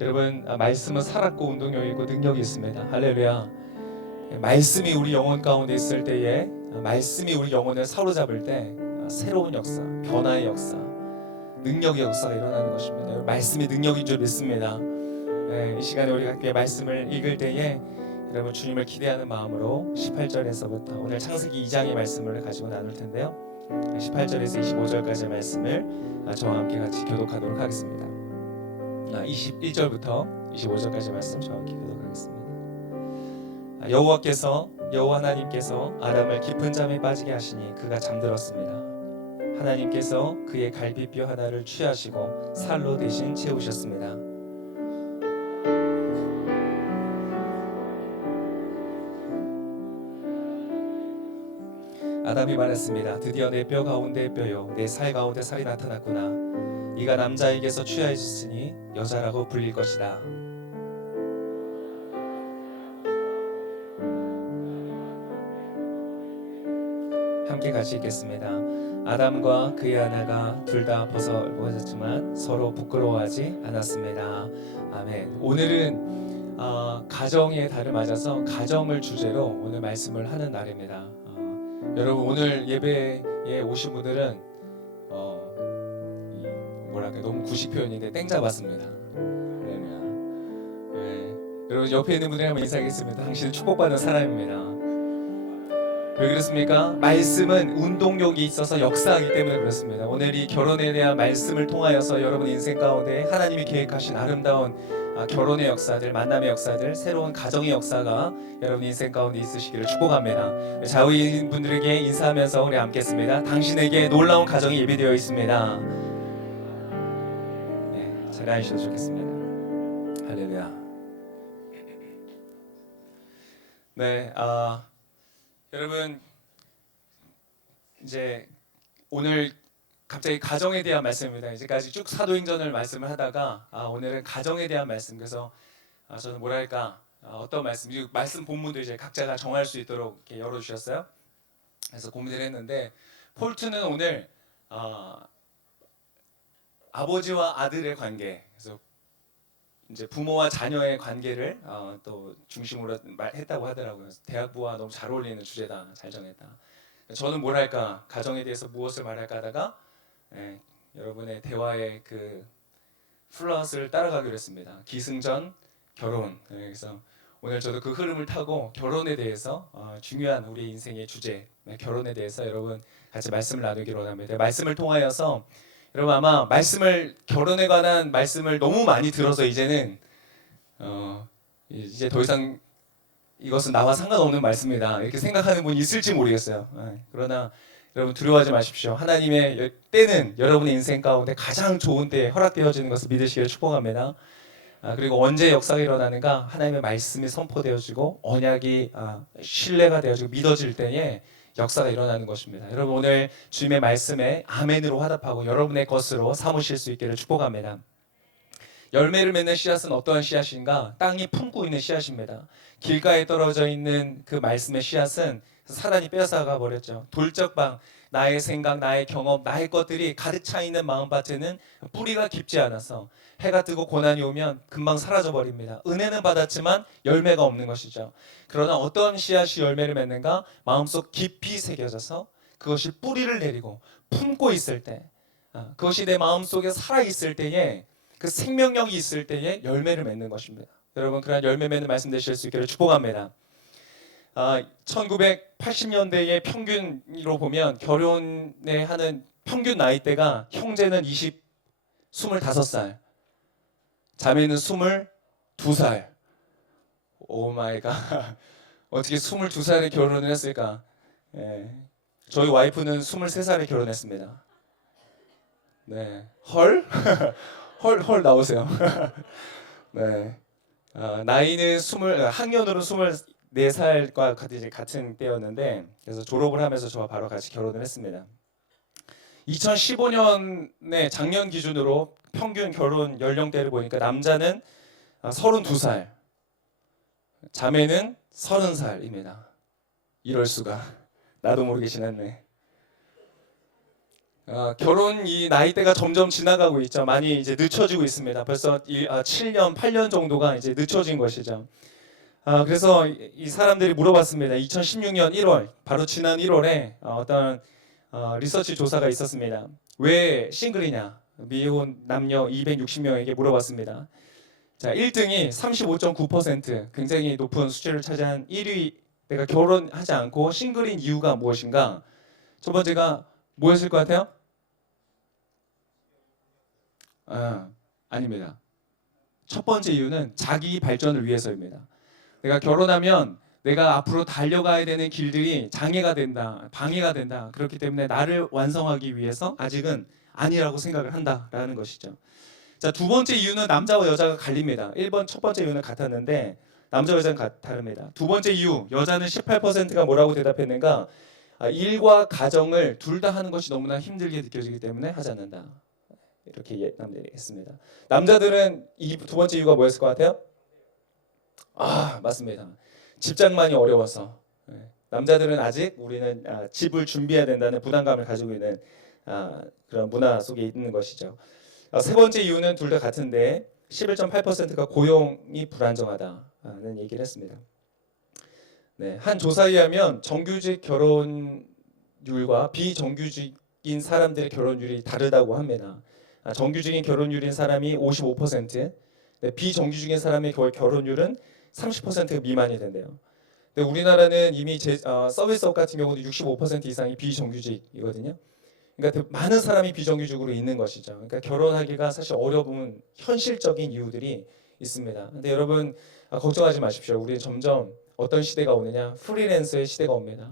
여러분, 말씀은 살았고 운동력이고 능력이 있습니다. 할렐루야. 말씀이 우리 영혼 가운데 있을 때에, 말씀이 우리 영혼을 사로잡을 때 새로운 역사, 변화의 역사, 능력의 역사가 일어나는 것입니다. 여러분, 말씀이 능력인 줄 믿습니다. 이 시간에 우리가 함께 말씀을 읽을 때에 여러분, 주님을 기대하는 마음으로 18절에서부터 오늘 창세기 2장의 말씀을 가지고 나눌 텐데요, 18절에서 25절까지의 말씀을 저와 함께 같이 교독하도록 하겠습니다. 21절부터 25절까지 말씀 저와 함께 교독하겠습니다. 여호와 하나님께서 아담을 깊은 잠에 빠지게 하시니 그가 잠들었습니다. 하나님께서 그의 갈비뼈 하나를 취하시고 살로 대신 채우셨습니다. 아담이 말했습니다. 드디어 내 뼈 가운데 뼈요, 내 살 가운데 살이 나타났구나. 이가 남자에게서 취하였으니 여자라고 불릴 것이다. 함께 같이 읽겠습니다. 아담과 그의 아내가 둘 다 벗어졌지만 서로 부끄러워하지 않았습니다. 아멘. 오늘은 가정의 달을 맞아서 가정을 주제로 오늘 말씀을 하는 날입니다. 여러분, 오늘 예배에 오신 분들은 너무 구식 표현인데 땡 잡았습니다. 여러분, 옆에 있는 분들이 한번 인사하겠습니다. 당신은 축복받은 사람입니다. 왜 그렇습니까? 말씀은 운동력이 있어서 역사하기 때문에 그렇습니다. 오늘 이 결혼에 대한 말씀을 통하여서 여러분 인생 가운데 하나님이 계획하신 아름다운 결혼의 역사들, 만남의 역사들, 새로운 가정의 역사가 여러분 인생 가운데 있으시기를 축복합니다. 좌우인 분들에게 인사하면서 우리 함께 했습니다. 당신에게 놀라운 가정이 예비되어 있습니다. 잘 앉으셔도 좋겠습니다. 할렐루야. 네, 여러분, 이제 오늘 갑자기 가정에 대한 말씀입니다. 이제까지 쭉 사도행전을 말씀을 하다가 오늘은 가정에 대한 말씀. 그래서 저는 뭐랄까, 어떤 말씀 본문도 이제 각자가 정할 수 있도록 이렇게 열어주셨어요. 그래서 고민을 했는데, 폴트는 오늘 아버지와 아들의 관계, 그래서 이제 부모와 자녀의 관계를 또 중심으로 했다고 하더라고요. 대학부와 너무 잘 어울리는 주제다, 잘 정했다. 저는 뭐랄까, 가정에 대해서 무엇을 말할까 하다가 여러분의 대화의 그 플러스를 따라가기로 했습니다. 기승전 결혼. 그래서 오늘 저도 그 흐름을 타고 결혼에 대해서 중요한 우리 인생의 주제, 결혼에 대해서 여러분 같이 말씀을 나누기로 합니다. 말씀을 통하여서 여러분, 아마 결혼에 관한 말씀을 너무 많이 들어서 이제는 이제 더 이상 이것은 나와 상관없는 말씀이다 이렇게 생각하는 분이 있을지 모르겠어요. 그러나 여러분, 두려워하지 마십시오. 하나님의 때는 여러분의 인생 가운데 가장 좋은 때에 허락되어지는 것을 믿으시기를 축복합니다. 그리고 언제 역사가 일어나는가? 하나님의 말씀이 선포되어지고 언약이 신뢰가 되어지고 믿어질 때에 역사가 일어나는 것입니다. 여러분, 오늘 주님의 말씀에 아멘으로 화답하고 여러분의 것으로 삼으실 수 있기를 축복합니다. 열매를 맺는 씨앗은 어떠한 씨앗인가? 땅이 품고 있는 씨앗입니다. 길가에 떨어져 있는 그 말씀의 씨앗은 사단이 빼앗아가 버렸죠. 돌적방, 나의 생각, 나의 경험, 나의 것들이 가득 차 있는 마음밭에는 뿌리가 깊지 않아서 해가 뜨고 고난이 오면 금방 사라져 버립니다. 은혜는 받았지만 열매가 없는 것이죠. 그러나 어떤 씨앗이 열매를 맺는가? 마음속 깊이 새겨져서 그것이 뿌리를 내리고 품고 있을 때, 그것이 내 마음속에 살아있을 때에, 그 생명력이 있을 때에 열매를 맺는 것입니다. 여러분, 그런 열매 맺는 말씀 되실 수 있기를 축복합니다. 1980년대의 평균으로 보면 결혼에 하는 평균 나이대가 형제는 25살, 자매는 22살. 오 마이 갓. 어떻게 22살에 결혼을 했을까? 저희 와이프는 23살에 결혼했습니다. 네. 헐? 헐 나오세요. 네. 나이는 학년으로 24살과 같은 때였는데, 그래서 졸업을 하면서 저와 바로 같이 결혼을 했습니다. 2015년에 작년 기준으로 평균 결혼 연령대를 보니까 남자는 32살, 자매는 30살입니다. 이럴 수가. 나도 모르게 지났네. 결혼 이 나이대가 점점 지나가고 있죠. 많이 이제 늦춰지고 있습니다. 벌써 7년, 8년 정도가 이제 늦춰진 것이죠. 그래서 이 사람들이 물어봤습니다. 2016년 1월, 바로 지난 1월에 어떤 리서치 조사가 있었습니다. 왜 싱글이냐? 미혼 남녀 260명에게 물어봤습니다. 자, 1등이 35.9%, 굉장히 높은 수치를 차지한 1위, 내가 결혼하지 않고 싱글인 이유가 무엇인가? 첫 번째가 뭐였을 것 같아요? 아닙니다. 첫 번째 이유는 자기 발전을 위해서입니다. 내가 결혼하면 내가 앞으로 달려가야 되는 길들이 장애가 된다, 방해가 된다. 그렇기 때문에 나를 완성하기 위해서 아직은 아니라고 생각을 한다라는 것이죠. 자, 두 번째 이유는 남자와 여자가 갈립니다. 1번 첫 번째 이유는 같았는데 남자 여자는 다릅니다. 두 번째 이유, 여자는 18%가 뭐라고 대답했는가? 일과 가정을 둘 다 하는 것이 너무나 힘들게 느껴지기 때문에 하지 않는다. 이렇게 남들이 했습니다. 남자들은 이 두 번째 이유가 뭐였을 것 같아요? 맞습니다. 집장만이 어려워서. 남자들은 아직 우리는 집을 준비해야 된다는 부담감을 가지고 있는 그런 문화 속에 있는 것이죠. 세 번째 이유는 둘 다 같은데 11.8%가 고용이 불안정하다는 얘기를 했습니다. 네, 한 조사에 의하면 정규직 결혼율과 비정규직인 사람들의 결혼율이 다르다고 합니다. 정규직인 결혼율인 사람이 55%, 비정규직인 사람의 결혼율은 30% 미만이 된대요. 근데 우리나라는 이미 서비스업 같은 경우도 65% 이상이 비정규직이거든요. 그러니까 많은 사람이 비정규직으로 있는 것이죠. 그러니까 결혼하기가 사실 어려운 현실적인 이유들이 있습니다. 근데 여러분 걱정하지 마십시오. 우리 점점 어떤 시대가 오느냐? 프리랜서의 시대가 옵니다.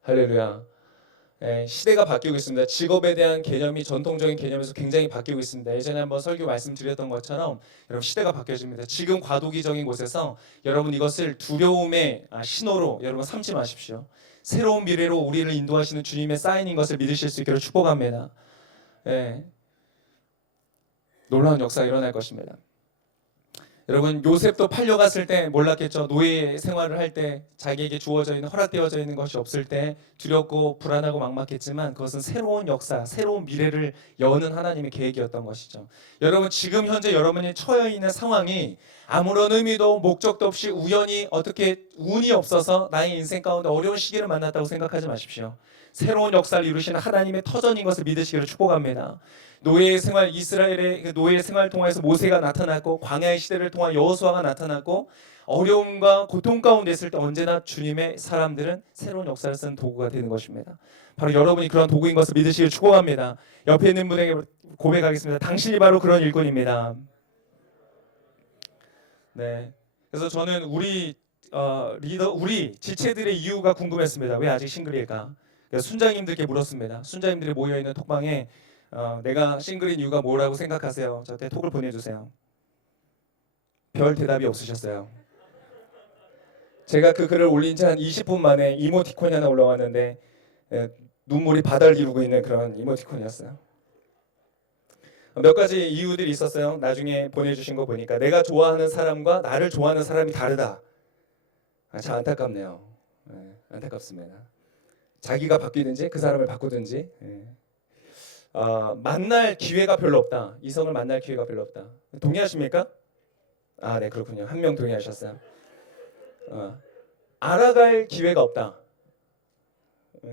할렐루야. 시대가 바뀌고 있습니다. 직업에 대한 개념이 전통적인 개념에서 굉장히 바뀌고 있습니다. 예전에 한번 설교 말씀드렸던 것처럼 여러분 시대가 바뀌어집니다. 지금 과도기적인 곳에서 여러분 이것을 두려움의 신호로 여러분 삼지 마십시오. 새로운 미래로 우리를 인도하시는 주님의 사인인 것을 믿으실 수 있기를 축복합니다. 놀라운 역사가 일어날 것입니다. 여러분 요셉도 팔려갔을 때 몰랐겠죠. 노예 생활을 할 때 자기에게 주어져 있는 허락되어져 있는 것이 없을 때 두렵고 불안하고 막막했지만 그것은 새로운 역사, 새로운 미래를 여는 하나님의 계획이었던 것이죠. 여러분 지금 현재 여러분이 처해 있는 상황이 아무런 의미도 목적도 없이 우연히 어떻게 운이 없어서 나의 인생 가운데 어려운 시기를 만났다고 생각하지 마십시오. 새로운 역사를 이루시는 하나님의 터전인 것을 믿으시기를 축복합니다. 노예의 생활, 이스라엘의 노예의 생활을 통해서 모세가 나타났고 광야의 시대를 통한 여호수아가 나타났고 어려움과 고통 가운데 있을 때 언제나 주님의 사람들은 새로운 역사를 쓰는 도구가 되는 것입니다. 바로 여러분이 그런 도구인 것을 믿으시기를 축복합니다. 옆에 있는 분에게 고백하겠습니다. 당신이 바로 그런 일꾼입니다. 네. 그래서 저는 우리 우리 지체들의 이유가 궁금했습니다. 왜 아직 싱글일까? 그래서 순장님들께 물었습니다. 순장님들이 모여 있는 톡방에 내가 싱글인 이유가 뭐라고 생각하세요? 저한테 톡을 보내주세요. 별 대답이 없으셨어요. 제가 그 글을 올린 지 한 20분 만에 이모티콘이 하나 올라왔는데 눈물이 바다를 이루고 있는 그런 이모티콘이었어요. 몇 가지 이유들이 있었어요. 나중에 보내주신 거 보니까 내가 좋아하는 사람과 나를 좋아하는 사람이 다르다. 참 안타깝네요. 안타깝습니다. 자기가 바뀌든지 그 사람을 바꾸든지 만날 기회가 별로 없다. 이성을 만날 기회가 별로 없다. 동의하십니까? 네, 그렇군요. 한 명 동의하셨어요. 알아갈 기회가 없다.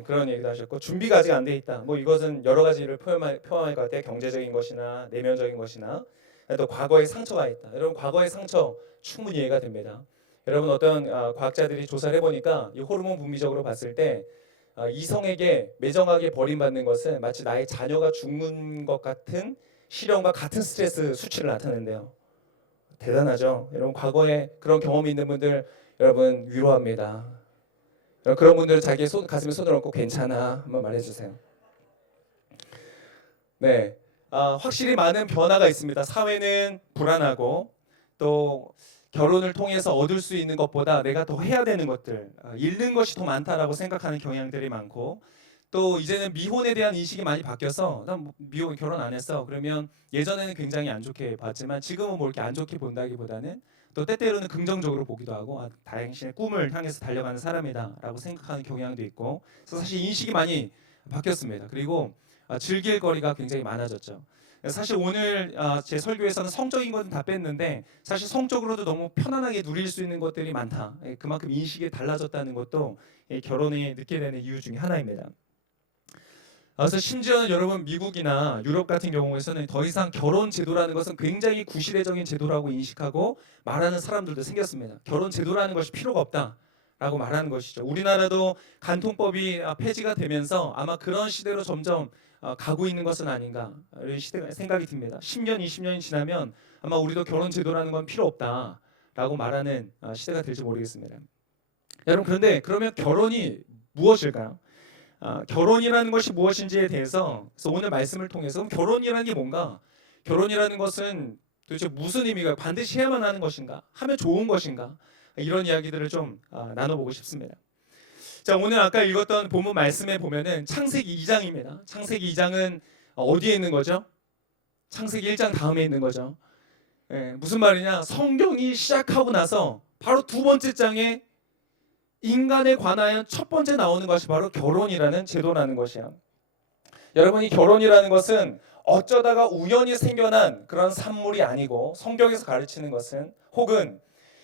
그런 얘기도 하셨고 준비가 아직 안 돼 있다. 뭐 이것은 여러 가지를 포함할 것 같아요. 경제적인 것이나 내면적인 것이나 또 과거의 상처가 있다. 여러분 과거의 상처 충분히 이해가 됩니다. 여러분 어떤 과학자들이 조사를 해보니까 이 호르몬 분비적으로 봤을 때 이성에게 매정하게 버림받는 것은 마치 나의 자녀가 죽는 것 같은 시련과 같은 스트레스 수치를 나타낸대요. 대단하죠. 여러분 과거에 그런 경험이 있는 분들 여러분 위로합니다. 그런 분들은 자기의 가슴에 손을 얹고 괜찮아 한번 말해주세요. 네, 확실히 많은 변화가 있습니다. 사회는 불안하고 또 결혼을 통해서 얻을 수 있는 것보다 내가 더 해야 되는 것들, 잃는 것이 더 많다라고 생각하는 경향들이 많고 또 이제는 미혼에 대한 인식이 많이 바뀌어서 난 미혼 결혼 안 했어. 그러면 예전에는 굉장히 안 좋게 봤지만 지금은 뭐 이렇게 안 좋게 본다기보다는 또 때때로는 긍정적으로 보기도 하고 당신의 꿈을 향해서 달려가는 사람이다라고 생각하는 경향도 있고 그래서 사실 인식이 많이 바뀌었습니다. 그리고 즐길 거리가 굉장히 많아졌죠. 사실 오늘 제 설교에서는 성적인 것은 다 뺐는데 사실 성적으로도 너무 편안하게 누릴 수 있는 것들이 많다. 그만큼 인식이 달라졌다는 것도 결혼에 늦게 되는 이유 중에 하나입니다. 그래서 심지어는 여러분 미국이나 유럽 같은 경우에서는 더 이상 결혼 제도라는 것은 굉장히 구시대적인 제도라고 인식하고 말하는 사람들도 생겼습니다. 결혼 제도라는 것이 필요가 없다라고 말하는 것이죠. 우리나라도 간통법이 폐지가 되면서 아마 그런 시대로 점점 가고 있는 것은 아닌가 이런 시대가 생각이 듭니다. 10년, 20년이 지나면 아마 우리도 결혼 제도라는 건 필요 없다라고 말하는 시대가 될지 모르겠습니다. 여러분 그런데 그러면 결혼이 무엇일까요? 결혼이라는 것이 무엇인지에 대해서 그래서 오늘 말씀을 통해서 결혼이라는 게 뭔가, 결혼이라는 것은 도대체 무슨 의미가, 반드시 해야만 하는 것인가, 하면 좋은 것인가, 이런 이야기들을 좀 나눠보고 싶습니다. 자, 오늘 아까 읽었던 본문 말씀에 보면은 창세기 2장입니다. 창세기 2장은 어디에 있는 거죠? 창세기 1장 다음에 있는 거죠. 무슨 말이냐? 성경이 시작하고 나서 바로 두 번째 장에 인간에 관하여 첫 번째 나오는 것이 바로 결혼이라는 제도라는 것이야. 여러분, 이 결혼이라는 것은 어쩌다가 우연히 생겨난 그런 산물이 아니고, 성경에서 가르치는 것은 혹은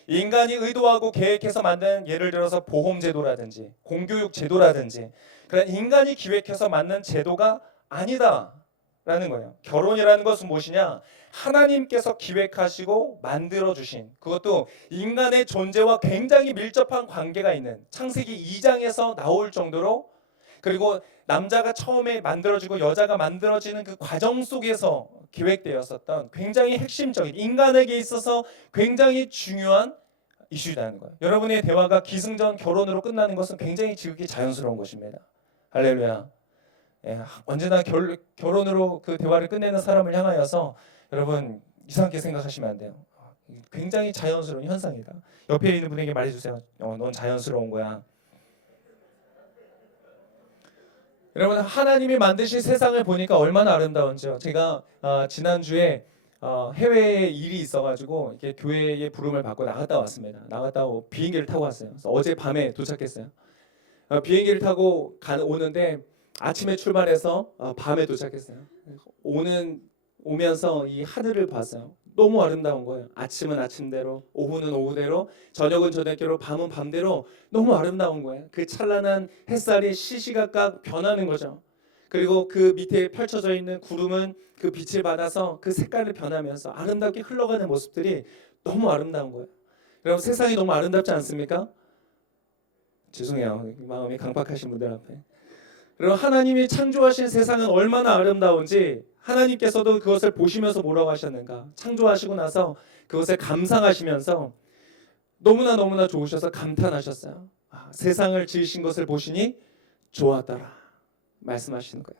인간이 의도하고 계획해서 만든, 예를 들어서 보험제도라든지 공교육 제도라든지 그런 인간이 기획해서 만든 제도가 아니다라는 거예요. 결혼이라는 것은 무엇이냐? 하나님께서 기획하시고 만들어주신, 그것도 인간의 존재와 굉장히 밀접한 관계가 있는, 창세기 2장에서 나올 정도로, 그리고 남자가 처음에 만들어지고 여자가 만들어지는 그 과정 속에서 기획되었었던 굉장히 핵심적인, 인간에게 있어서 굉장히 중요한 이슈라는 거예요. 여러분의 대화가 기승전 결혼으로 끝나는 것은 굉장히 지극히 자연스러운 것입니다. 할렐루야. 언제나 결혼으로 그 대화를 끝내는 사람을 향하여서 여러분 이상하게 생각하시면 안 돼요. 굉장히 자연스러운 현상이다. 옆에 있는 분에게 말해주세요. 넌 자연스러운 거야. 여러분, 하나님이 만드신 세상을 보니까 얼마나 아름다운지요. 제가 지난주에 해외에 일이 있어가지고 이렇게 교회의 부름을 받고 나갔다 왔습니다. 나갔다 오고 비행기를 타고 왔어요. 그래서 어제 밤에 도착했어요. 비행기를 타고 오는데 아침에 출발해서 밤에 도착했어요. 오면서 이 하늘을 봤어요. 너무 아름다운 거예요. 아침은 아침대로, 오후는 오후대로, 저녁은 저녁대로, 밤은 밤대로 너무 아름다운 거예요. 그 찬란한 햇살이 시시각각 변하는 거죠. 그리고 그 밑에 펼쳐져 있는 구름은 그 빛을 받아서 그 색깔을 변하면서 아름답게 흘러가는 모습들이 너무 아름다운 거예요. 여러분, 세상이 너무 아름답지 않습니까? 죄송해요. 마음이 강박하신 분들 앞에. 그리고 하나님이 창조하신 세상은 얼마나 아름다운지 하나님께서도 그것을 보시면서 뭐라고 하셨는가? 창조하시고 나서 그것을 감상하시면서 너무나 좋으셔서 감탄하셨어요. 세상을 지으신 것을 보시니 좋았더라 말씀하시는 거예요.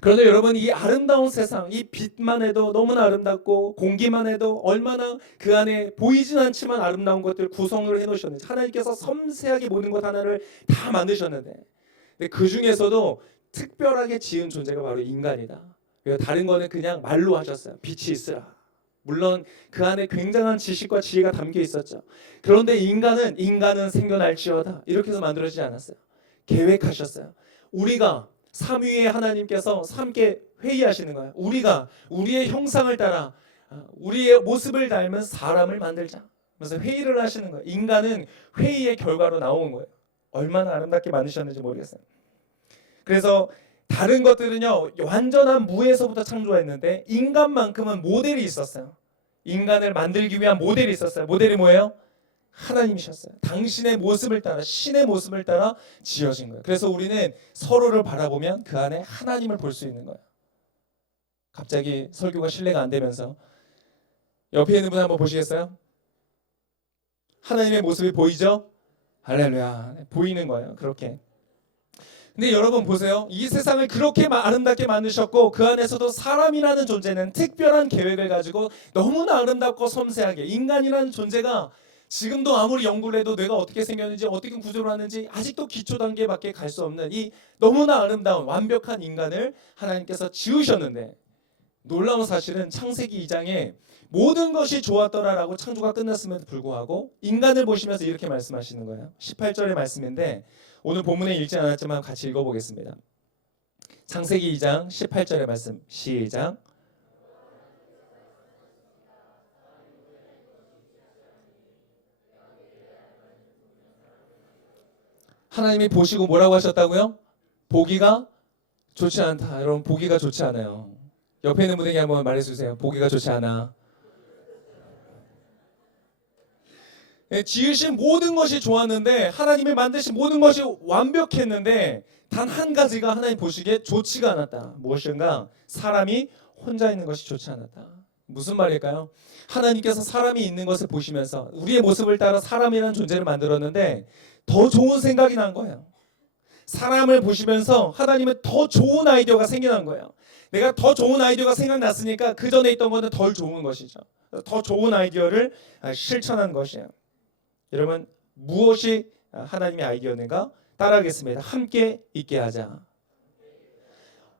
그런데 여러분, 이 아름다운 세상, 이 빛만 해도 너무나 아름답고 공기만 해도 얼마나 그 안에 보이진 않지만 아름다운 것들 구성을 해놓으셨는지, 하나님께서 섬세하게 모든 것 하나를 다 만드셨는데, 근데 그 중에서도 특별하게 지은 존재가 바로 인간이다. 다른 거는 그냥 말로 하셨어요. 빛이 있으라. 물론 그 안에 굉장한 지식과 지혜가 담겨 있었죠. 그런데 인간은 생겨날지어다 이렇게 해서 만들어지지 않았어요. 계획하셨어요. 우리가 삼위의 하나님께서 함께 회의하시는 거예요. 우리가 우리의 형상을 따라 우리의 모습을 닮은 사람을 만들자. 그래서 회의를 하시는 거예요. 인간은 회의의 결과로 나온 거예요. 얼마나 아름답게 만드셨는지 모르겠어요. 그래서 다른 것들은요, 완전한 무에서부터 창조했는데 인간만큼은 모델이 있었어요. 인간을 만들기 위한 모델이 있었어요. 모델이 뭐예요? 하나님이셨어요. 당신의 모습을 따라, 신의 모습을 따라 지어진 거예요. 그래서 우리는 서로를 바라보면 그 안에 하나님을 볼 수 있는 거예요. 갑자기 설교가 신뢰가 안 되면서 옆에 있는 분 한번 보시겠어요? 하나님의 모습이 보이죠? 할렐루야. 보이는 거예요. 그렇게. 근데 여러분 보세요. 이 세상을 그렇게 아름답게 만드셨고 그 안에서도 사람이라는 존재는 특별한 계획을 가지고 너무나 아름답고 섬세하게, 인간이라는 존재가 지금도 아무리 연구를 해도 뇌가 어떻게 생겼는지, 어떻게 구조를 하는지 아직도 기초 단계밖에 갈 수 없는 이 너무나 아름다운 완벽한 인간을 하나님께서 지으셨는데, 놀라운 사실은 창세기 2장에 모든 것이 좋았더라라고 창조가 끝났음에도 불구하고 인간을 보시면서 이렇게 말씀하시는 거예요. 18절의 말씀인데 오늘 본문에 읽지 않았지만 같이 읽어보겠습니다. 창세기 2장 18절의 말씀 시작. 하나님이 보시고 뭐라고 하셨다고요? 보기가 좋지 않다. 여러분, 보기가 좋지 않아요. 옆에 있는 분에게 한번 말해주세요. 보기가 좋지 않아. 지으신 모든 것이 좋았는데, 하나님이 만드신 모든 것이 완벽했는데 단 한 가지가 하나님 보시기에 좋지가 않았다. 무엇인가? 사람이 혼자 있는 것이 좋지 않았다. 무슨 말일까요? 하나님께서 사람이 있는 것을 보시면서 우리의 모습을 따라 사람이라는 존재를 만들었는데 더 좋은 생각이 난 거예요. 사람을 보시면서 하나님은 더 좋은 아이디어가 생겨난 거예요. 내가 더 좋은 아이디어가 생각났으니까 그 전에 있던 것은 덜 좋은 것이죠. 더 좋은 아이디어를 실천한 것이에요. 여러분, 무엇이 하나님의 아이디어인가? 따라하겠습니다. 함께 있게 하자.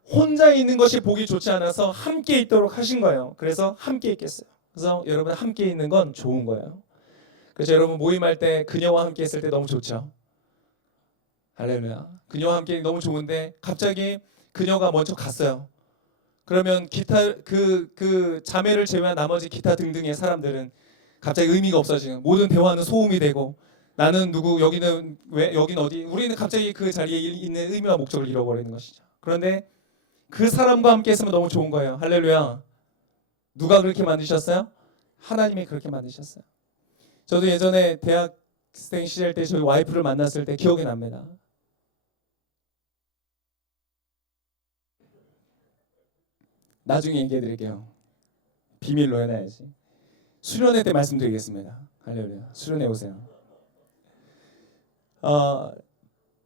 혼자 있는 것이 보기 좋지 않아서 함께 있도록 하신 거예요. 그래서 함께 있겠어요. 그래서 여러분, 함께 있는 건 좋은 거예요. 그래서 여러분, 모임할 때 그녀와 함께 있을 때 너무 좋죠. 할렐루야. 그녀와 함께 너무 좋은데 갑자기 그녀가 먼저 갔어요. 그러면 기타 그 자매를 제외한 나머지 기타 등등의 사람들은 갑자기 의미가 없어지는, 모든 대화는 소음이 되고, 나는 누구, 여기는 왜, 여긴 어디, 우리는 갑자기 그 자리에 있는 의미와 목적을 잃어버리는 것이죠. 그런데 그 사람과 함께 있으면 너무 좋은 거예요. 할렐루야. 누가 그렇게 만드셨어요? 하나님이 그렇게 만드셨어요. 저도 예전에 대학생 시절 때 저희 와이프를 만났을 때 기억이 납니다. 나중에 얘기해 드릴게요. 비밀로 해놔야지. 수련회 때 말씀드리겠습니다. 할렐루야. 수련회 오세요.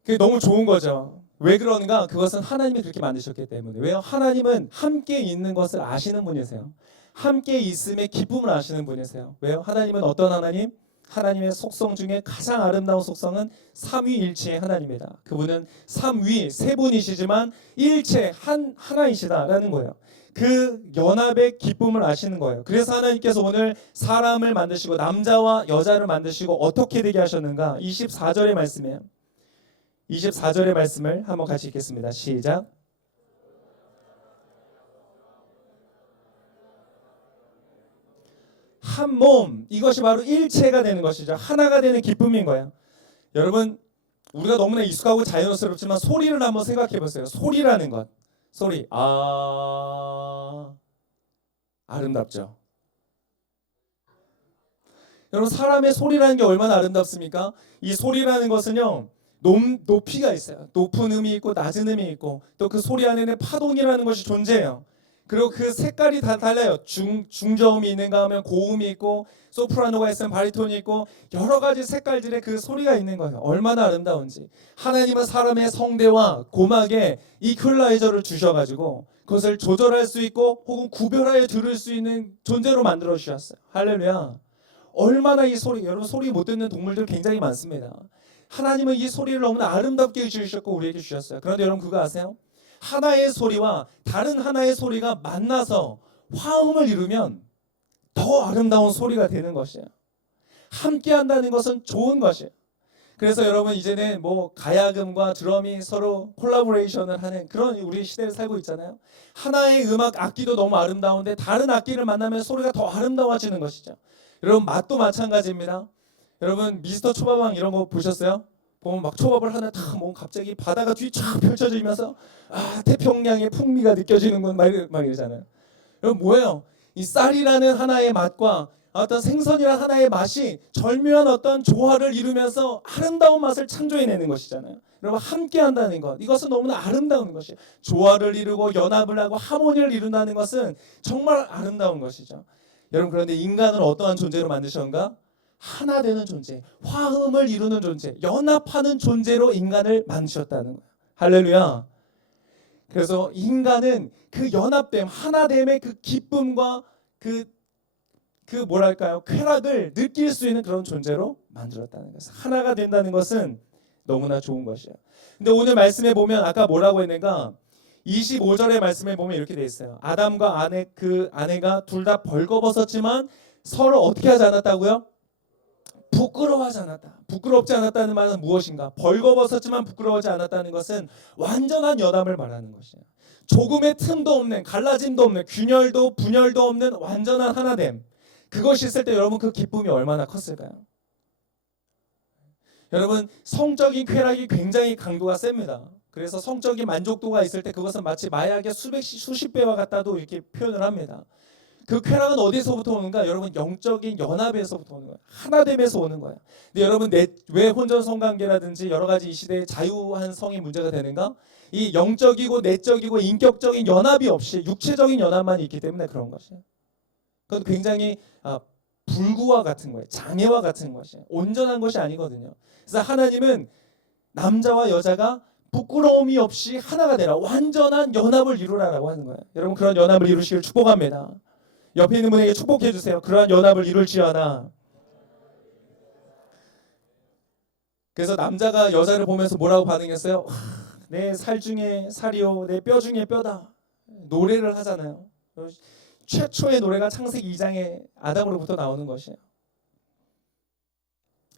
그게 너무 좋은 거죠. 왜 그런가? 그것은 하나님이 그렇게 만드셨기 때문에. 왜요? 하나님은 함께 있는 것을 아시는 분이세요. 함께 있음의 기쁨을 아시는 분이세요. 왜요? 하나님은 어떤 하나님? 하나님의 속성 중에 가장 아름다운 속성은 삼위일체의 하나님이다. 그분은 삼위, 세 분이시지만 일체 하나이시다라는 거예요. 그 연합의 기쁨을 아시는 거예요. 그래서 하나님께서 오늘 사람을 만드시고 남자와 여자를 만드시고 어떻게 되게 하셨는가? 24절의 말씀이에요. 24절의 말씀을 한번 같이 읽겠습니다. 시작. 한 몸, 이것이 바로 일체가 되는 것이죠. 하나가 되는 기쁨인 거예요. 여러분, 우리가 너무나 익숙하고 자연스럽지만 소리를 한번 생각해 보세요. 소리라는 것. 소리. 아름답죠. 여러분, 사람의 소리라는 게 얼마나 아름답습니까? 이 소리라는 것은요, 높이가 있어요. 높은 음이 있고 낮은 음이 있고, 또 그 소리 안에는 파동이라는 것이 존재해요. 그리고 그 색깔이 다 달라요. 중저음이 있는가 하면 고음이 있고, 소프라노가 있으면 바리톤이 있고, 여러 가지 색깔들의 그 소리가 있는 거예요. 얼마나 아름다운지. 하나님은 사람의 성대와 고막에 이퀄라이저를 주셔가지고 그것을 조절할 수 있고 혹은 구별하여 들을 수 있는 존재로 만들어 주셨어요. 할렐루야. 얼마나 이 소리, 여러분 소리 못 듣는 동물들 굉장히 많습니다. 하나님은 이 소리를 너무나 아름답게 주셨고 우리에게 주셨어요. 그런데 여러분 그거 아세요? 하나의 소리와 다른 하나의 소리가 만나서 화음을 이루면 더 아름다운 소리가 되는 것이에요. 함께 한다는 것은 좋은 것이에요. 그래서 여러분 이제는 뭐 가야금과 드럼이 서로 콜라보레이션을 하는 그런 우리 시대를 살고 있잖아요. 하나의 음악 악기도 너무 아름다운데 다른 악기를 만나면 소리가 더 아름다워지는 것이죠. 여러분 맛도 마찬가지입니다. 여러분 미스터 초밥왕 이런 거 보셨어요? 보면 막 초밥을 하나 탁 먹으면 갑자기 바다가 뒤 쫙 펼쳐지면서 태평양의 풍미가 느껴지는군 막 이러잖아요. 여러분 뭐예요? 이 쌀이라는 하나의 맛과 어떤 생선이라는 하나의 맛이 절묘한 어떤 조화를 이루면서 아름다운 맛을 창조해내는 것이잖아요. 여러분 함께 한다는 것, 이것은 너무나 아름다운 것이에요. 조화를 이루고 연합을 하고 하모니를 이룬다는 것은 정말 아름다운 것이죠. 여러분 그런데 인간을 어떠한 존재로 만드셨는가? 하나 되는 존재, 화음을 이루는 존재, 연합하는 존재로 인간을 만드셨다는 거예요. 할렐루야. 그래서 인간은 그 연합됨, 하나됨의 그 기쁨과 그 뭐랄까요, 쾌락을 느낄 수 있는 그런 존재로 만들었다는 것을. 하나가 된다는 것은 너무나 좋은 것이에요. 근데 오늘 말씀에 보면 아까 뭐라고 했는가? 25절의 말씀에 보면 이렇게 돼 있어요. 아담과 아내가 둘 다 벌거벗었지만 서로 어떻게 하지 않았다고요? 부끄러워하지 않았다. 부끄럽지 않았다는 말은 무엇인가? 벌거벗었지만 부끄러워하지 않았다는 것은 완전한 연합을 말하는 것이에요. 조금의 틈도 없는, 갈라짐도 없는, 균열도 분열도 없는 완전한 하나됨. 그것이 있을 때 여러분 그 기쁨이 얼마나 컸을까요? 여러분 성적인 쾌락이 굉장히 강도가 셉니다. 그래서 성적인 만족도가 있을 때 그것은 마치 마약의 수십 배와 같다도 이렇게 표현을 합니다. 그 쾌락은 어디서부터 오는가? 여러분 영적인 연합에서부터 오는 거예요. 하나됨에서 오는 거예요. 근데 여러분 왜 혼전 성관계라든지 여러 가지 이 시대의 자유한 성이 문제가 되는가? 이 영적이고 내적이고 인격적인 연합이 없이 육체적인 연합만 있기 때문에 그런 것이에요. 그건 굉장히 불구와 같은 거예요. 장애와 같은 것이에요. 온전한 것이 아니거든요. 그래서 하나님은 남자와 여자가 부끄러움이 없이 하나가 되라. 완전한 연합을 이루라라고 하는 거예요. 여러분 그런 연합을 이루시길 축복합니다. 옆에 있는 분에게 축복해 주세요. 그러한 연합을 이룰지어다. 그래서 남자가 여자를 보면서 뭐라고 반응했어요? 내 살 중에 살이요, 내 뼈 중에 뼈다. 노래를 하잖아요. 최초의 노래가 창세기 2장에 아담으로부터 나오는 것이에요.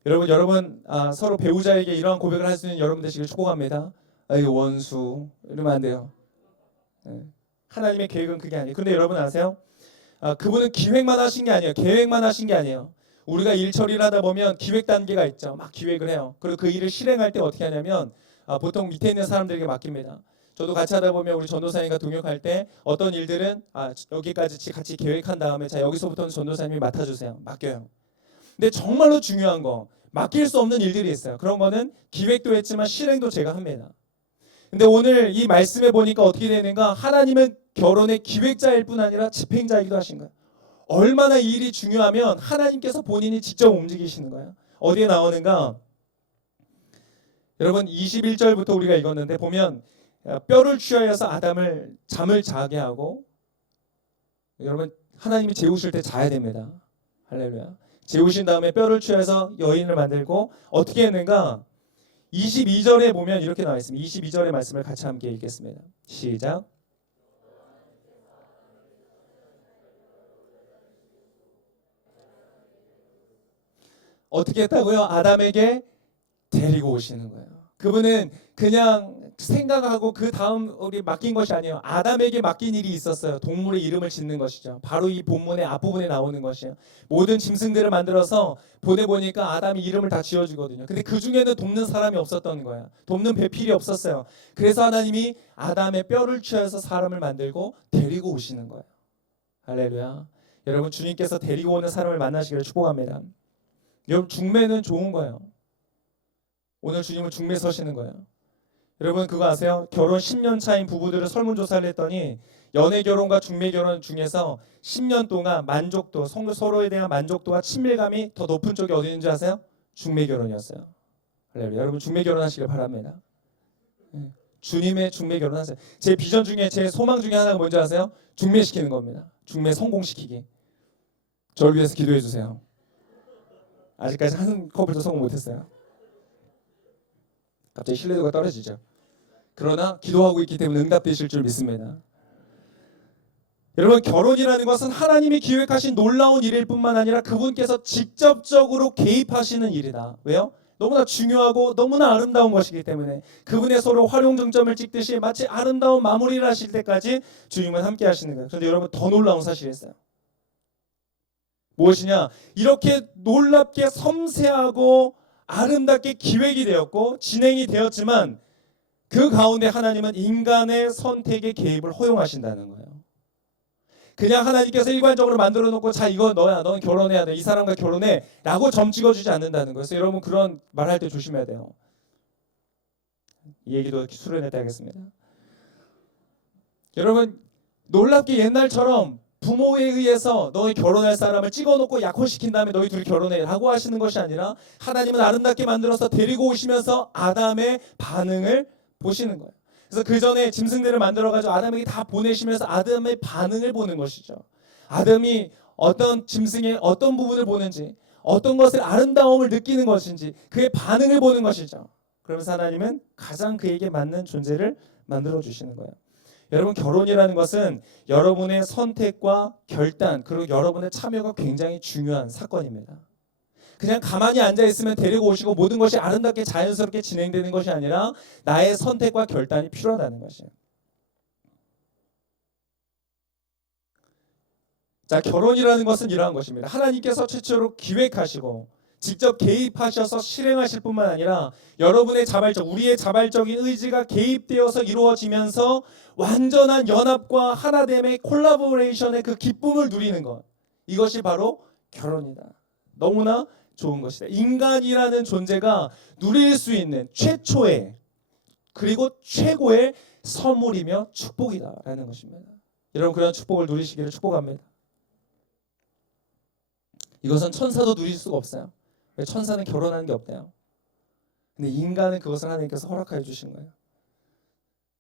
여러분 서로 배우자에게 이러한 고백을 할 수 있는 여러분 되시길 축복합니다. 이거 원수 이러면 안 돼요. 하나님의 계획은 그게 아니에요. 근데 여러분 아세요? 그분은 기획만 하신 게 아니에요. 계획만 하신 게 아니에요. 우리가 일 처리를 하다 보면 기획 단계가 있죠. 막 기획을 해요. 그리고 그 일을 실행할 때 어떻게 하냐면 보통 밑에 있는 사람들에게 맡깁니다. 저도 같이 하다 보면 우리 전도사님과 동역할 때 어떤 일들은 여기까지 같이 계획한 다음에 자 여기서부터는 전도사님이 맡아주세요. 맡겨요. 근데 정말로 중요한 거 맡길 수 없는 일들이 있어요. 그런 거는 기획도 했지만 실행도 제가 합니다. 근데 오늘 이 말씀에 보니까 어떻게 되는가? 하나님은 결혼의 기획자일 뿐 아니라 집행자이기도 하신 거예요. 얼마나 이 일이 중요하면 하나님께서 본인이 직접 움직이시는 거예요. 어디에 나오는가? 여러분 21절부터 우리가 읽었는데 보면 뼈를 취하여서 아담을 잠을 자게 하고 여러분 하나님이 재우실 때 자야 됩니다. 할렐루야. 재우신 다음에 뼈를 취해서 여인을 만들고 어떻게 했는가? 22절에 보면 이렇게 나와 있습니다. 22절의 말씀을 같이 함께 읽겠습니다. 시작. 어떻게 했다고요? 아담에게 데리고 오시는 거예요. 그분은 그냥 생각하고 그 다음 우리 맡긴 것이 아니에요. 아담에게 맡긴 일이 있었어요. 동물의 이름을 짓는 것이죠. 바로 이 본문의 앞부분에 나오는 것이에요. 모든 짐승들을 만들어서 보내보니까 아담이 이름을 다 지어주거든요. 근데 그 중에는 돕는 사람이 없었던 거예요. 돕는 배필이 없었어요. 그래서 하나님이 아담의 뼈를 취해서 사람을 만들고 데리고 오시는 거예요. 할렐루야. 여러분 주님께서 데리고 오는 사람을 만나시기를 축복합니다. 여러분 중매는 좋은 거예요. 오늘 주님은 중매 서시는 거예요. 여러분 그거 아세요? 결혼 10년 차인 부부들을 설문조사를 했더니 연애 결혼과 중매 결혼 중에서 10년 동안 만족도, 서로에 대한 만족도와 친밀감이 더 높은 쪽이 어디 있는지 아세요? 중매 결혼이었어요. 여러분 중매 결혼하시길 바랍니다. 주님의 중매 결혼하세요. 제 비전 중에 제 소망 중에 하나가 뭔지 아세요? 중매시키는 겁니다. 중매 성공시키기. 저를 위해서 기도해 주세요. 아직까지 한 커플도 성공 못했어요. 갑자기 신뢰도가 떨어지죠. 그러나 기도하고 있기 때문에 응답되실 줄 믿습니다. 여러분 결혼이라는 것은 하나님이 기획하신 놀라운 일일 뿐만 아니라 그분께서 직접적으로 개입하시는 일이다. 왜요? 너무나 중요하고 너무나 아름다운 것이기 때문에 그분의 서로 활용정점을 찍듯이 마치 아름다운 마무리를 하실 때까지 주님은 함께 하시는 거예요. 그런데 여러분 더 놀라운 사실이 있어요. 무엇이냐? 이렇게 놀랍게 섬세하고 아름답게 기획이 되었고 진행이 되었지만 그 가운데 하나님은 인간의 선택의 개입을 허용하신다는 거예요. 그냥 하나님께서 일관적으로 만들어 놓고 자 이거 너야, 넌 결혼해야 돼, 이 사람과 결혼해 라고 점 찍어주지 않는다는 거예요. 그래서 여러분 그런 말할 때 조심해야 돼요. 이 얘기도 수련해 야겠습니다. 여러분 놀랍게 옛날처럼 부모에 의해서 너희 결혼할 사람을 찍어놓고 약혼시킨 다음에 너희 둘이 결혼해 라고 하시는 것이 아니라 하나님은 아름답게 만들어서 데리고 오시면서 아담의 반응을 보시는 거예요. 그래서 그 전에 짐승들을 만들어가지고 아담에게 다 보내시면서 아담의 반응을 보는 것이죠. 아담이 어떤 짐승의 어떤 부분을 보는지, 어떤 것을 아름다움을 느끼는 것인지 그의 반응을 보는 것이죠. 그러면서 하나님은 가장 그에게 맞는 존재를 만들어 주시는 거예요. 여러분 결혼이라는 것은 여러분의 선택과 결단 그리고 여러분의 참여가 굉장히 중요한 사건입니다. 그냥 가만히 앉아 있으면 데리고 오시고 모든 것이 아름답게 자연스럽게 진행되는 것이 아니라 나의 선택과 결단이 필요하다는 것이에요. 자, 결혼이라는 것은 이러한 것입니다. 하나님께서 최초로 기획하시고 직접 개입하셔서 실행하실 뿐만 아니라 여러분의 우리의 자발적인 의지가 개입되어서 이루어지면서 완전한 연합과 하나됨의 콜라보레이션의 그 기쁨을 누리는 것. 이것이 바로 결혼이다. 너무나 좋은 것이다. 인간이라는 존재가 누릴 수 있는 최초의 그리고 최고의 선물이며 축복이다라는 것입니다. 여러분 그런 축복을 누리시기를 축복합니다. 이것은 천사도 누릴 수가 없어요. 천사는 결혼하는 게 없대요. 근데 인간은 그것을 하나님께서 허락해 주신 거예요.